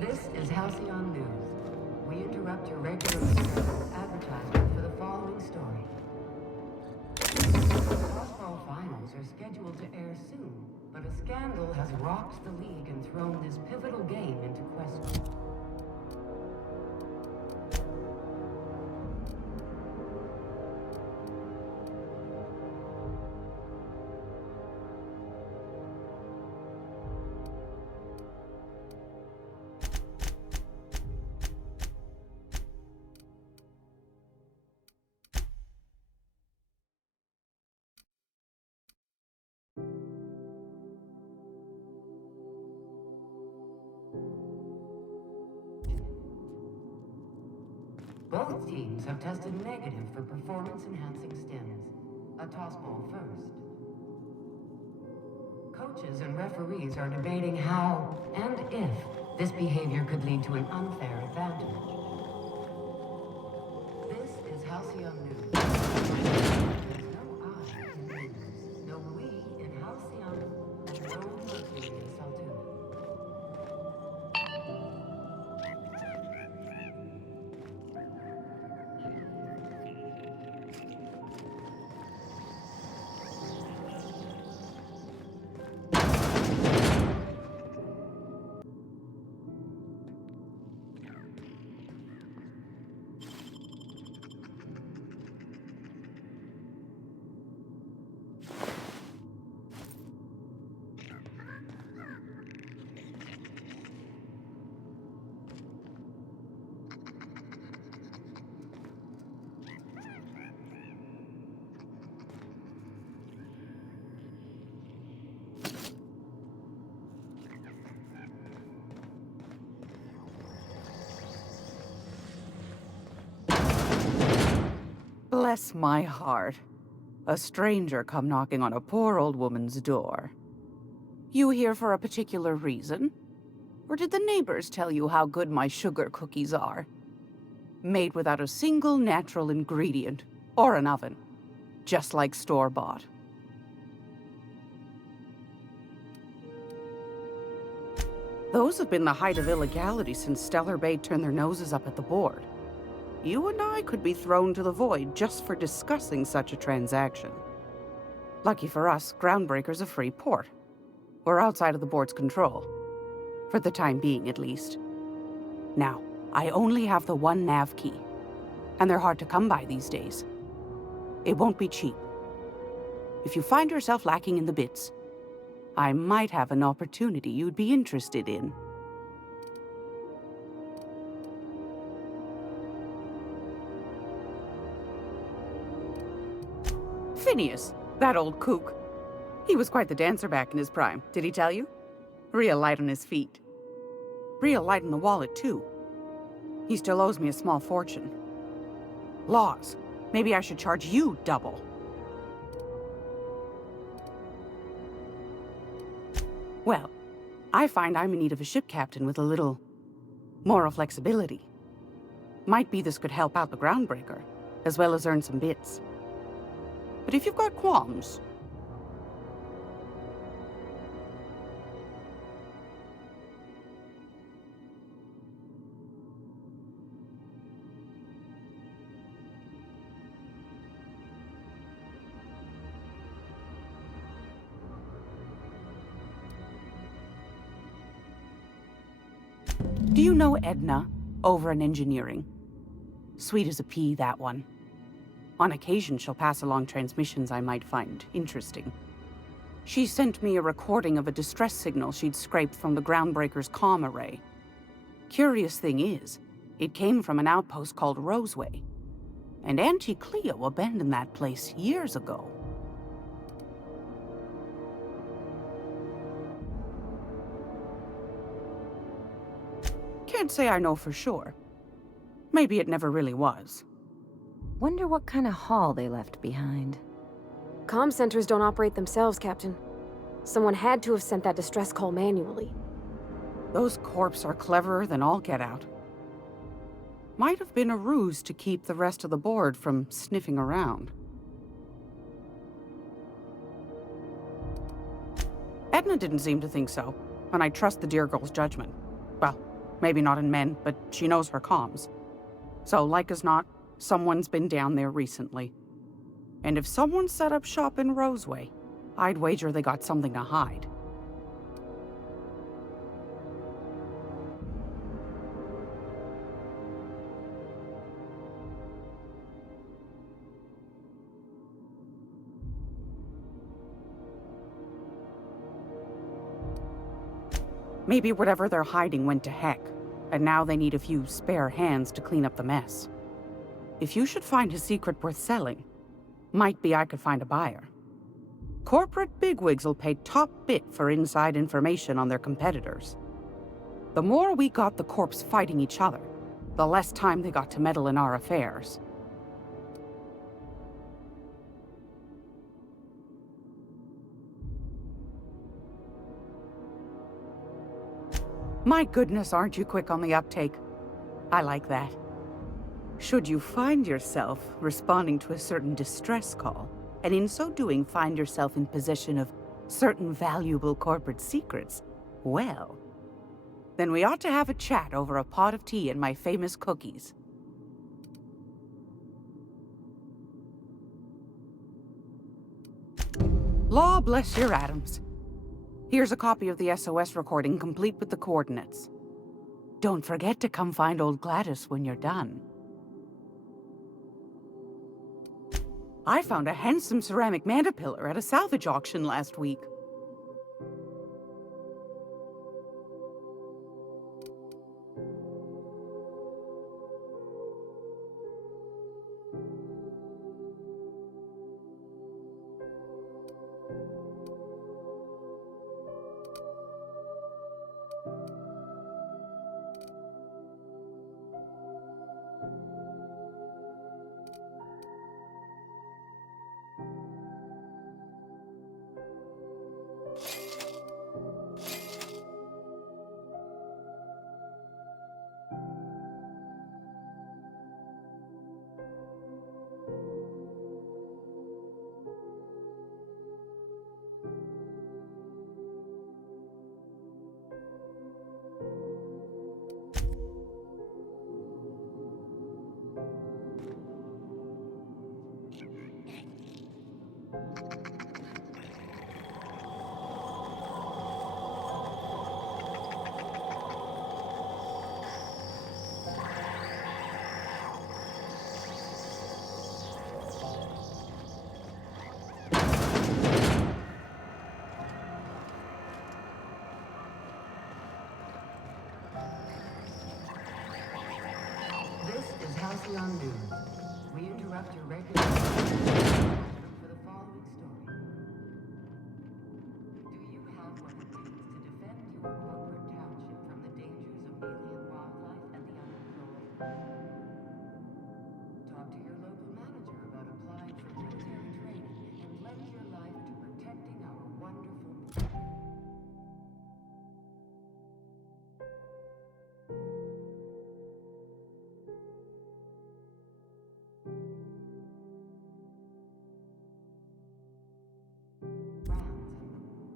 This is Halcyon News. We interrupt your regularly scheduled advertisement for the following story. Tossball finals are scheduled to air soon, but a scandal has rocked the league and thrown this pivotal game into question. Both teams have tested negative for performance-enhancing stims. A tossball first. Coaches and referees are debating how and if this behavior could lead to an unfair advantage. This is Halcyon News. There's no I in news, no we in Halcyon, no Mercury in Saltuna. Bless my heart. A stranger come knocking on a poor old woman's door. You here for a particular reason? Or did the neighbors tell you how good my sugar cookies are? Made without a single natural ingredient, or an oven. Just like store-bought. Those have been the height of illegality since Stellar Bay turned their noses up at the board. you and I could be thrown to the void just for discussing such a transaction. Lucky for us, Groundbreaker's a free port. We're outside of the board's control. For the time being, at least. Now, I only have the one nav key, and they're hard to come by these days. It won't be cheap. If you find yourself lacking in the bits, I might have an opportunity you'd be interested in. Phineas, that old kook. He was quite the dancer back in his prime, did he tell you? Real light on his feet. Real light in the wallet, too. He still owes me a small fortune. Laws. Maybe I should charge you double. Well, I find I'm in need of a ship captain with a little moral flexibility. Might be this could help out the Groundbreaker, as well as earn some bits. But if you've got qualms... Do you know Edna, over in engineering? Sweet as a pea, that one. On occasion, she'll pass along transmissions I might find interesting. She sent me a recording of a distress signal she'd scraped from the Groundbreaker's comm array. Curious thing is, it came from an outpost called Roseway. And Auntie Cleo abandoned that place years ago. Can't say I know for sure. Maybe it never really was. Wonder what kind of haul they left behind. Comm centers don't operate themselves, Captain. Someone had to have sent that distress call manually. Those corps are cleverer than all get out. Might have been a ruse to keep the rest of the board from sniffing around. Edna didn't seem to think so, and I trust the dear girl's judgment. Well, maybe not in men, but she knows her comms. So, like as not, someone's been down there recently. And if someone set up shop in Roseway, I'd wager they got something to hide. Maybe whatever they're hiding went to heck, and now they need a few spare hands to clean up the mess. If you should find a secret worth selling, might be I could find a buyer. Corporate bigwigs will pay top bit for inside information on their competitors. The more we got the corps fighting each other, the less time they got to meddle in our affairs. My goodness, aren't you quick on the uptake? I like that. Should you find yourself responding to a certain distress call, and in so doing find yourself in possession of certain valuable corporate secrets, well, then we ought to have a chat over a pot of tea and my famous cookies. Law bless your atoms. Here's a copy of the SOS recording, complete with the coordinates. Don't forget to come find old Gladys when you're done. I found a handsome ceramic mandapillar at a salvage auction last week.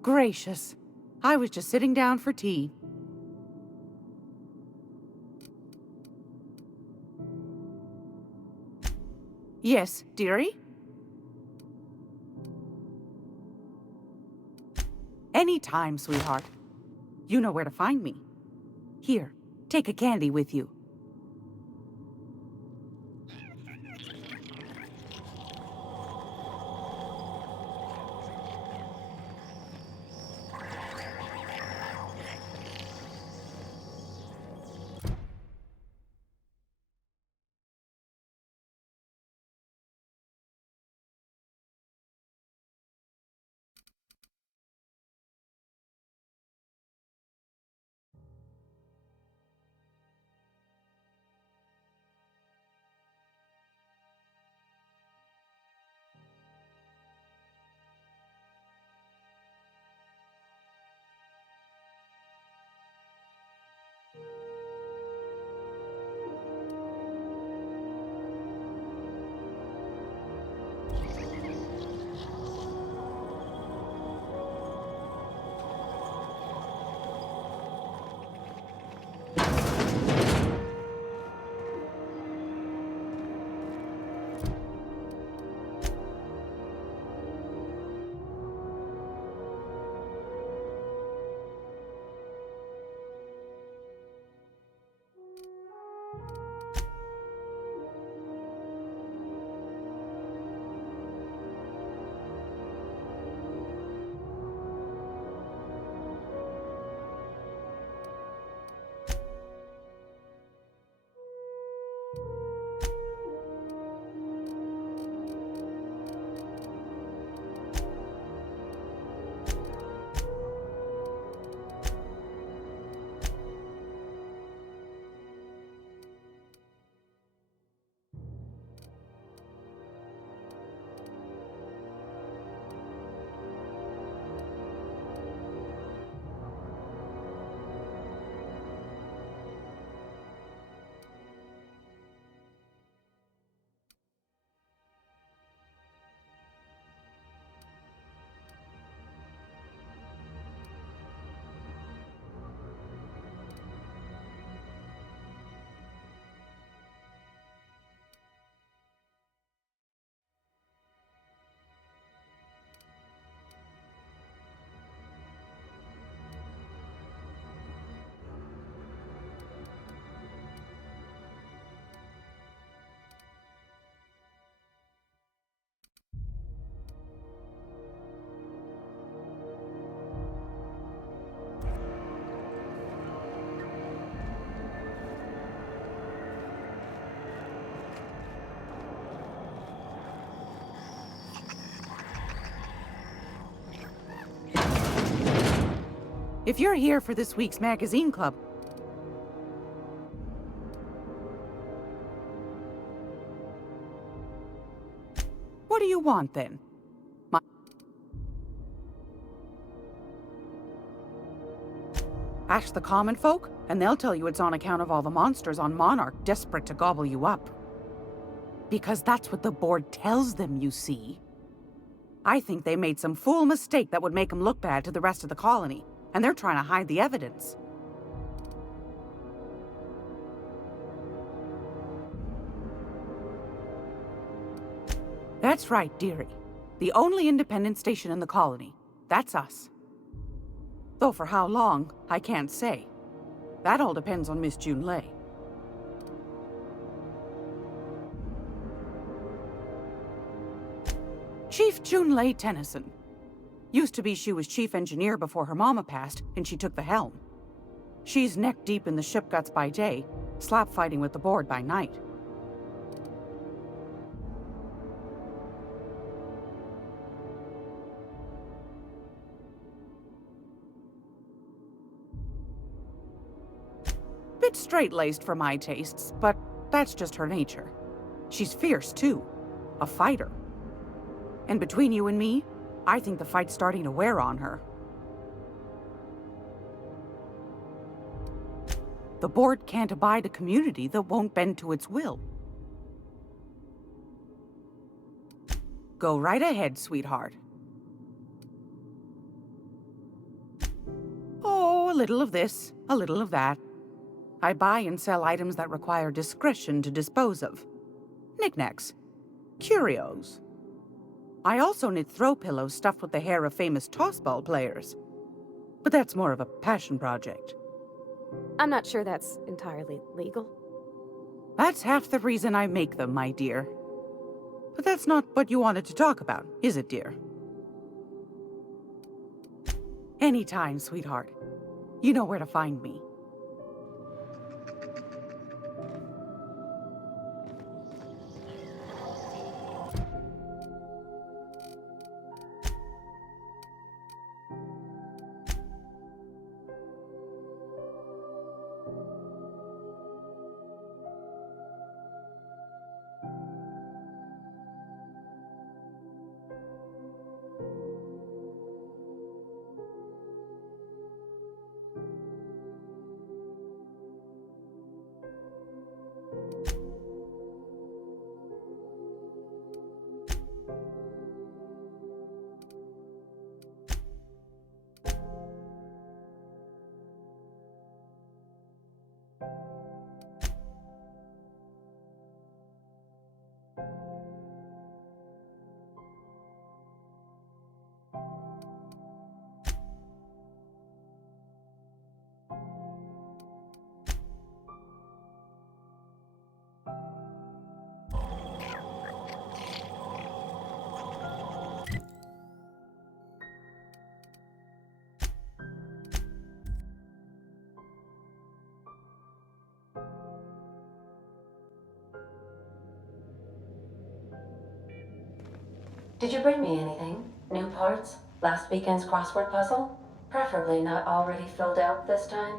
Gracious. I was just sitting down for tea. Yes, dearie? Anytime, sweetheart. You know where to find me. Here, take a candy with you. If you're here for this week's magazine club, what do you want then? Ask the common folk, and they'll tell you it's on account of all the monsters on Monarch desperate to gobble you up. Because that's what the board tells them, you see. I think they made some fool mistake that would make them look bad to the rest of the colony, and they're trying to hide the evidence. That's right, dearie. The only independent station in the colony. That's us. Though for how long, I can't say. That all depends on Miss June Lay. Chief June Lay Tennyson. Used to be she was chief engineer before her mama passed, and she took the helm. She's neck-deep in the ship guts by day, slap-fighting with the board by night. Bit straight-laced for my tastes, but that's just her nature. She's fierce, too. A fighter. And between you and me, I think the fight's starting to wear on her. The board can't abide a community that won't bend to its will. Go right ahead, sweetheart. little of this, a little of that. I buy and sell items that require discretion to dispose of. Knickknacks. Curios. I also knit throw pillows stuffed with the hair of famous tossball players. But that's more of a passion project. I'm not sure that's entirely legal. That's half the reason I make them, my dear. But that's not what you wanted to talk about, is it, dear? Anytime, sweetheart. You know where to find me. Did you bring me anything? New parts? Last weekend's crossword puzzle? Preferably not already filled out this time.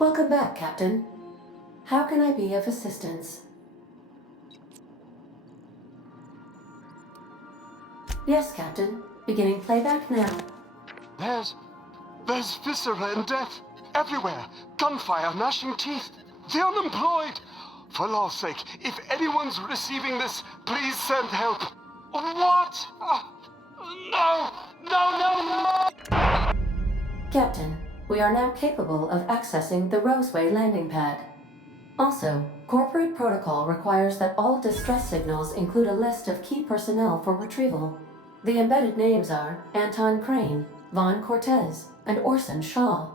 Welcome back, Captain. How can I be of assistance? Yes, Captain. Beginning playback now. There's viscera and death everywhere. Gunfire, gnashing teeth. The unemployed. For law's sake, if anyone's receiving this, please send help. What? No! No, no, no! Captain, we are now capable of accessing the Roseway landing pad. Also, corporate protocol requires that all distress signals include a list of key personnel for retrieval. The embedded names are Anton Crane, Vaughn Cortez, and Orson Shaw.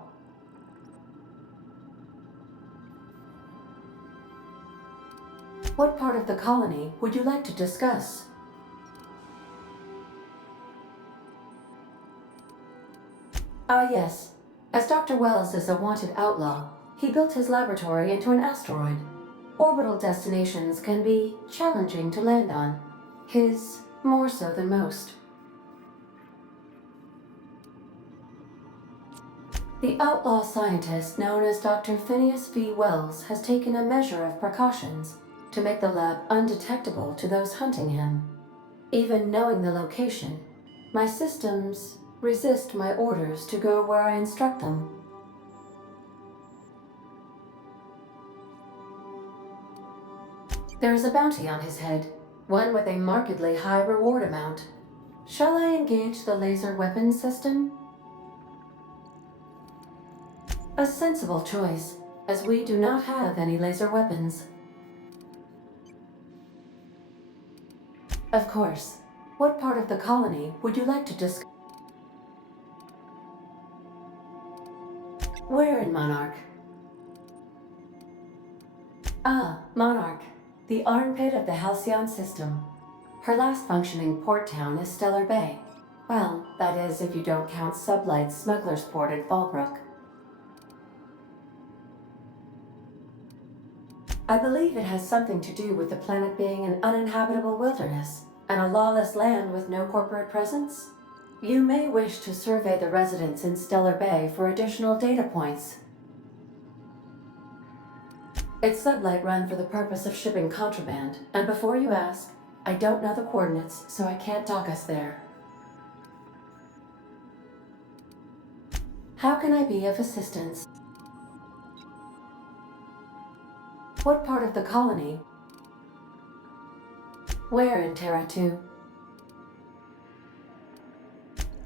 What part of the colony would you like to discuss? Ah, yes. As Dr. Wells is a wanted outlaw, he built his laboratory into an asteroid. Orbital destinations can be challenging to land on. His more so than most. The outlaw scientist known as Dr. Phineas V. Wells has taken a measure of precautions to make the lab undetectable to those hunting him. Even knowing the location, my systems resist my orders to go where I instruct them. There is a bounty on his head, one with a markedly high reward amount. Shall I engage the laser weapons system? A sensible choice, as we do not have any laser weapons. Of course. What part of the colony would you like to discuss? Where in Monarch? Ah, Monarch. The armpit of the Halcyon system. Her last functioning port town is Stellar Bay. Well, that is if you don't count Sublight's smuggler's port in Fallbrook. I believe it has something to do with the planet being an uninhabitable wilderness and a lawless land with no corporate presence. You may wish to survey the residents in Stellar Bay for additional data points. It's Sublight run for the purpose of shipping contraband, and before you ask, I don't know the coordinates, so I can't dock us there. How can I be of assistance? What part of the colony? Where in Terra 2?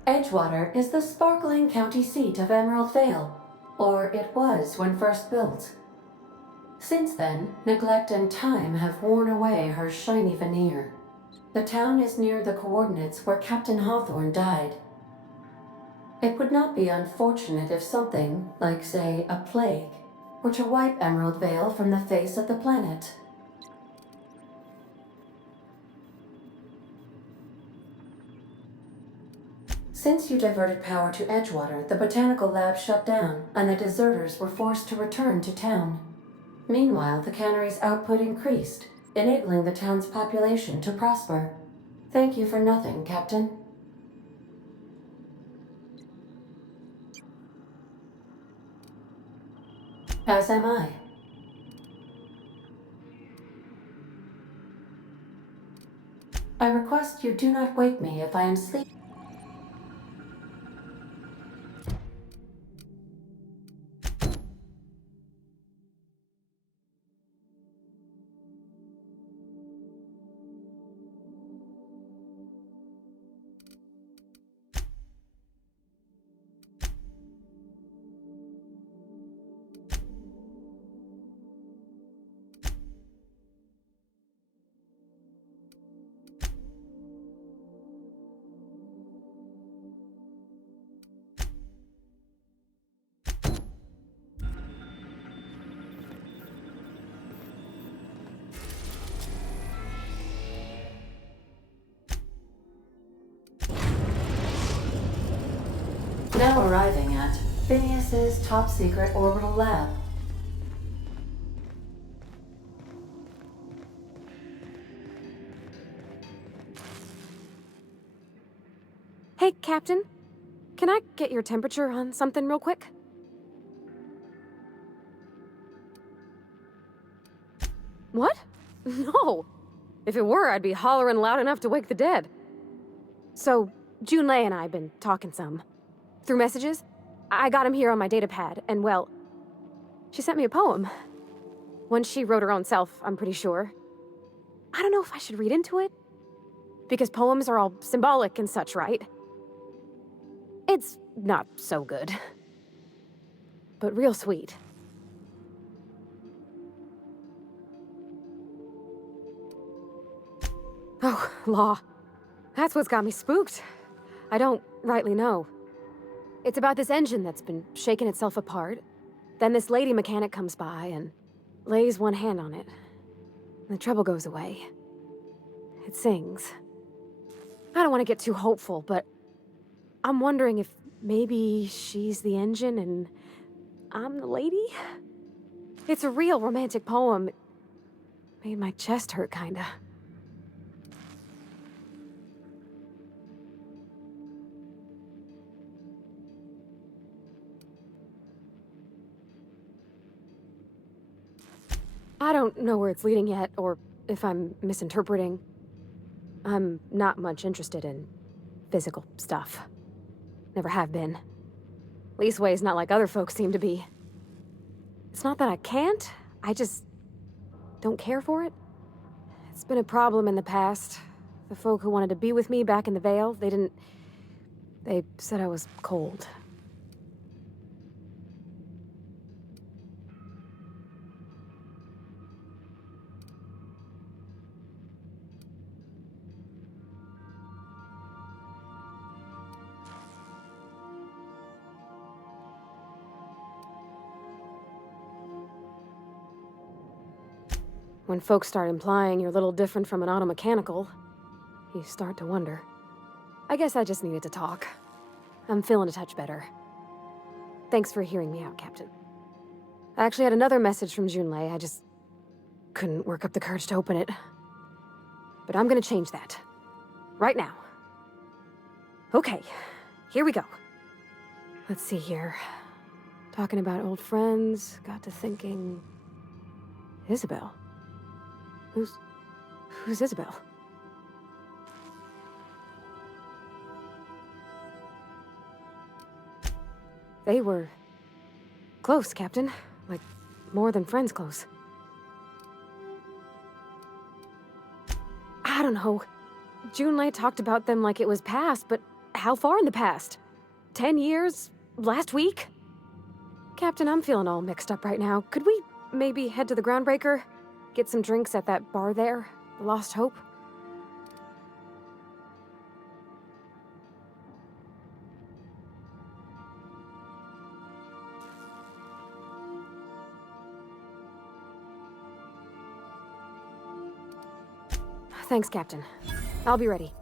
Edgewater is the sparkling county seat of Emerald Vale, or it was when first built. Since then, neglect and time have worn away her shiny veneer. The town is near the coordinates where Captain Hawthorne died. It would not be unfortunate if something, like say a plague, were to wipe Emerald Vale from the face of the planet. Since you diverted power to Edgewater, the botanical lab shut down, and the deserters were forced to return to town. Meanwhile, the cannery's output increased, enabling the town's population to prosper. Thank you for nothing, Captain. As am I. I request you do not wake me if I am sleeping. Now arriving at Phineas's top-secret orbital lab. Hey, Captain. Can I get your temperature on something real quick? What? No. If it were, I'd be hollering loud enough to wake the dead. So, Junlei and I have been talking some. Through messages, I got him here on my datapad, and well, she sent me a poem. One she wrote her own self, I'm pretty sure. I don't know if I should read into it, because poems are all symbolic and such, right? It's not so good, but real sweet. Oh, law. That's what's got me spooked. I don't rightly know. It's about this engine that's been shaking itself apart. Then this lady mechanic comes by and lays one hand on it. The trouble goes away. It sings. I don't want to get too hopeful, but I'm wondering if maybe she's the engine and I'm the lady? It's a real romantic poem. It made my chest hurt, kinda. I don't know where it's leading yet, or if I'm misinterpreting. I'm not much interested in physical stuff. Never have been. Leastways not like other folks seem to be. It's not that I can't, I just don't care for it. It's been a problem in the past. The folk who wanted to be with me back in the Vale, they said I was cold. When folks start implying you're a little different from an automechanical, you start to wonder. I guess I just needed to talk. I'm feeling a touch better. Thanks for hearing me out, Captain. I actually had another message from Junlei. I just couldn't work up the courage to open it. But I'm gonna change that. Right now. Okay, here we go. Let's see here. Talking about old friends, got to thinking... Isabel? Who's Isabel? They were close, Captain. Like, more than friends close. I don't know. June Light talked about them like it was past, but how far in the past? 10 years? Last week? Captain, I'm feeling all mixed up right now. Could we maybe head to the Groundbreaker? Get some drinks at that bar there? The Lost Hope? Thanks, Captain. I'll be ready.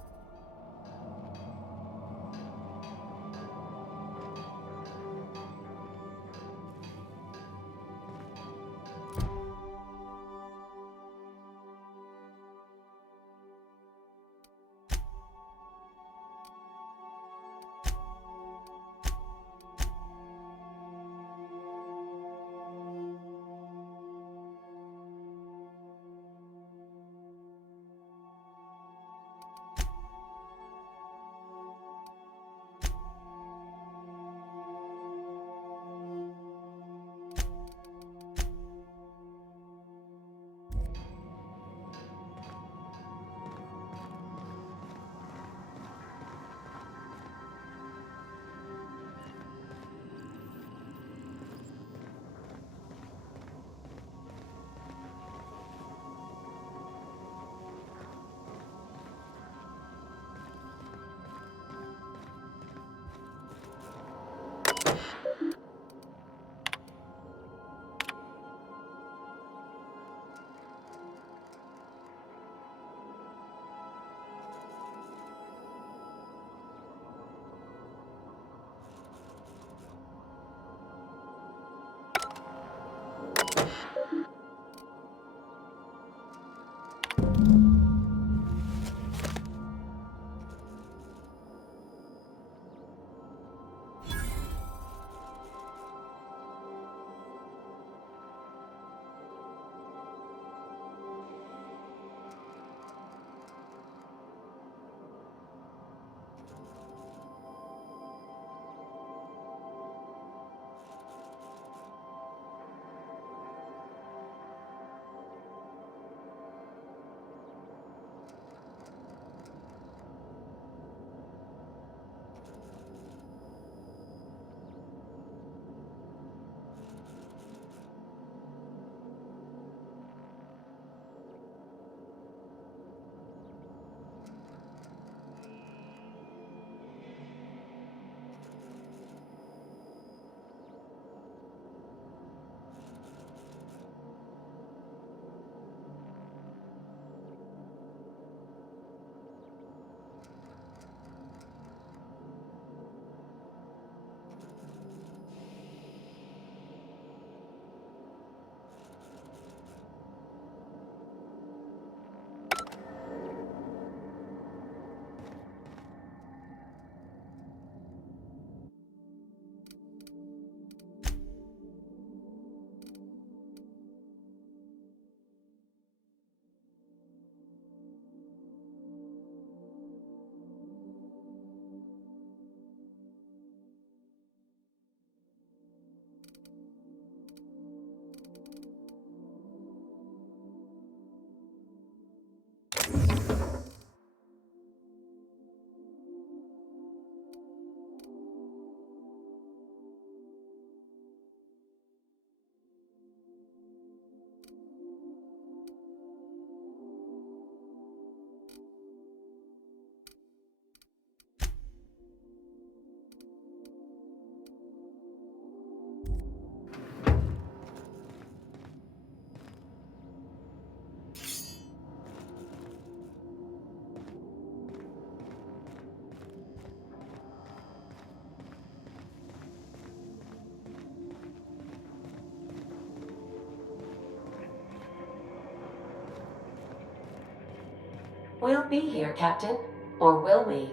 We'll be here, Captain. Or will we?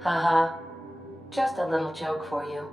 Haha. Just a little joke for you.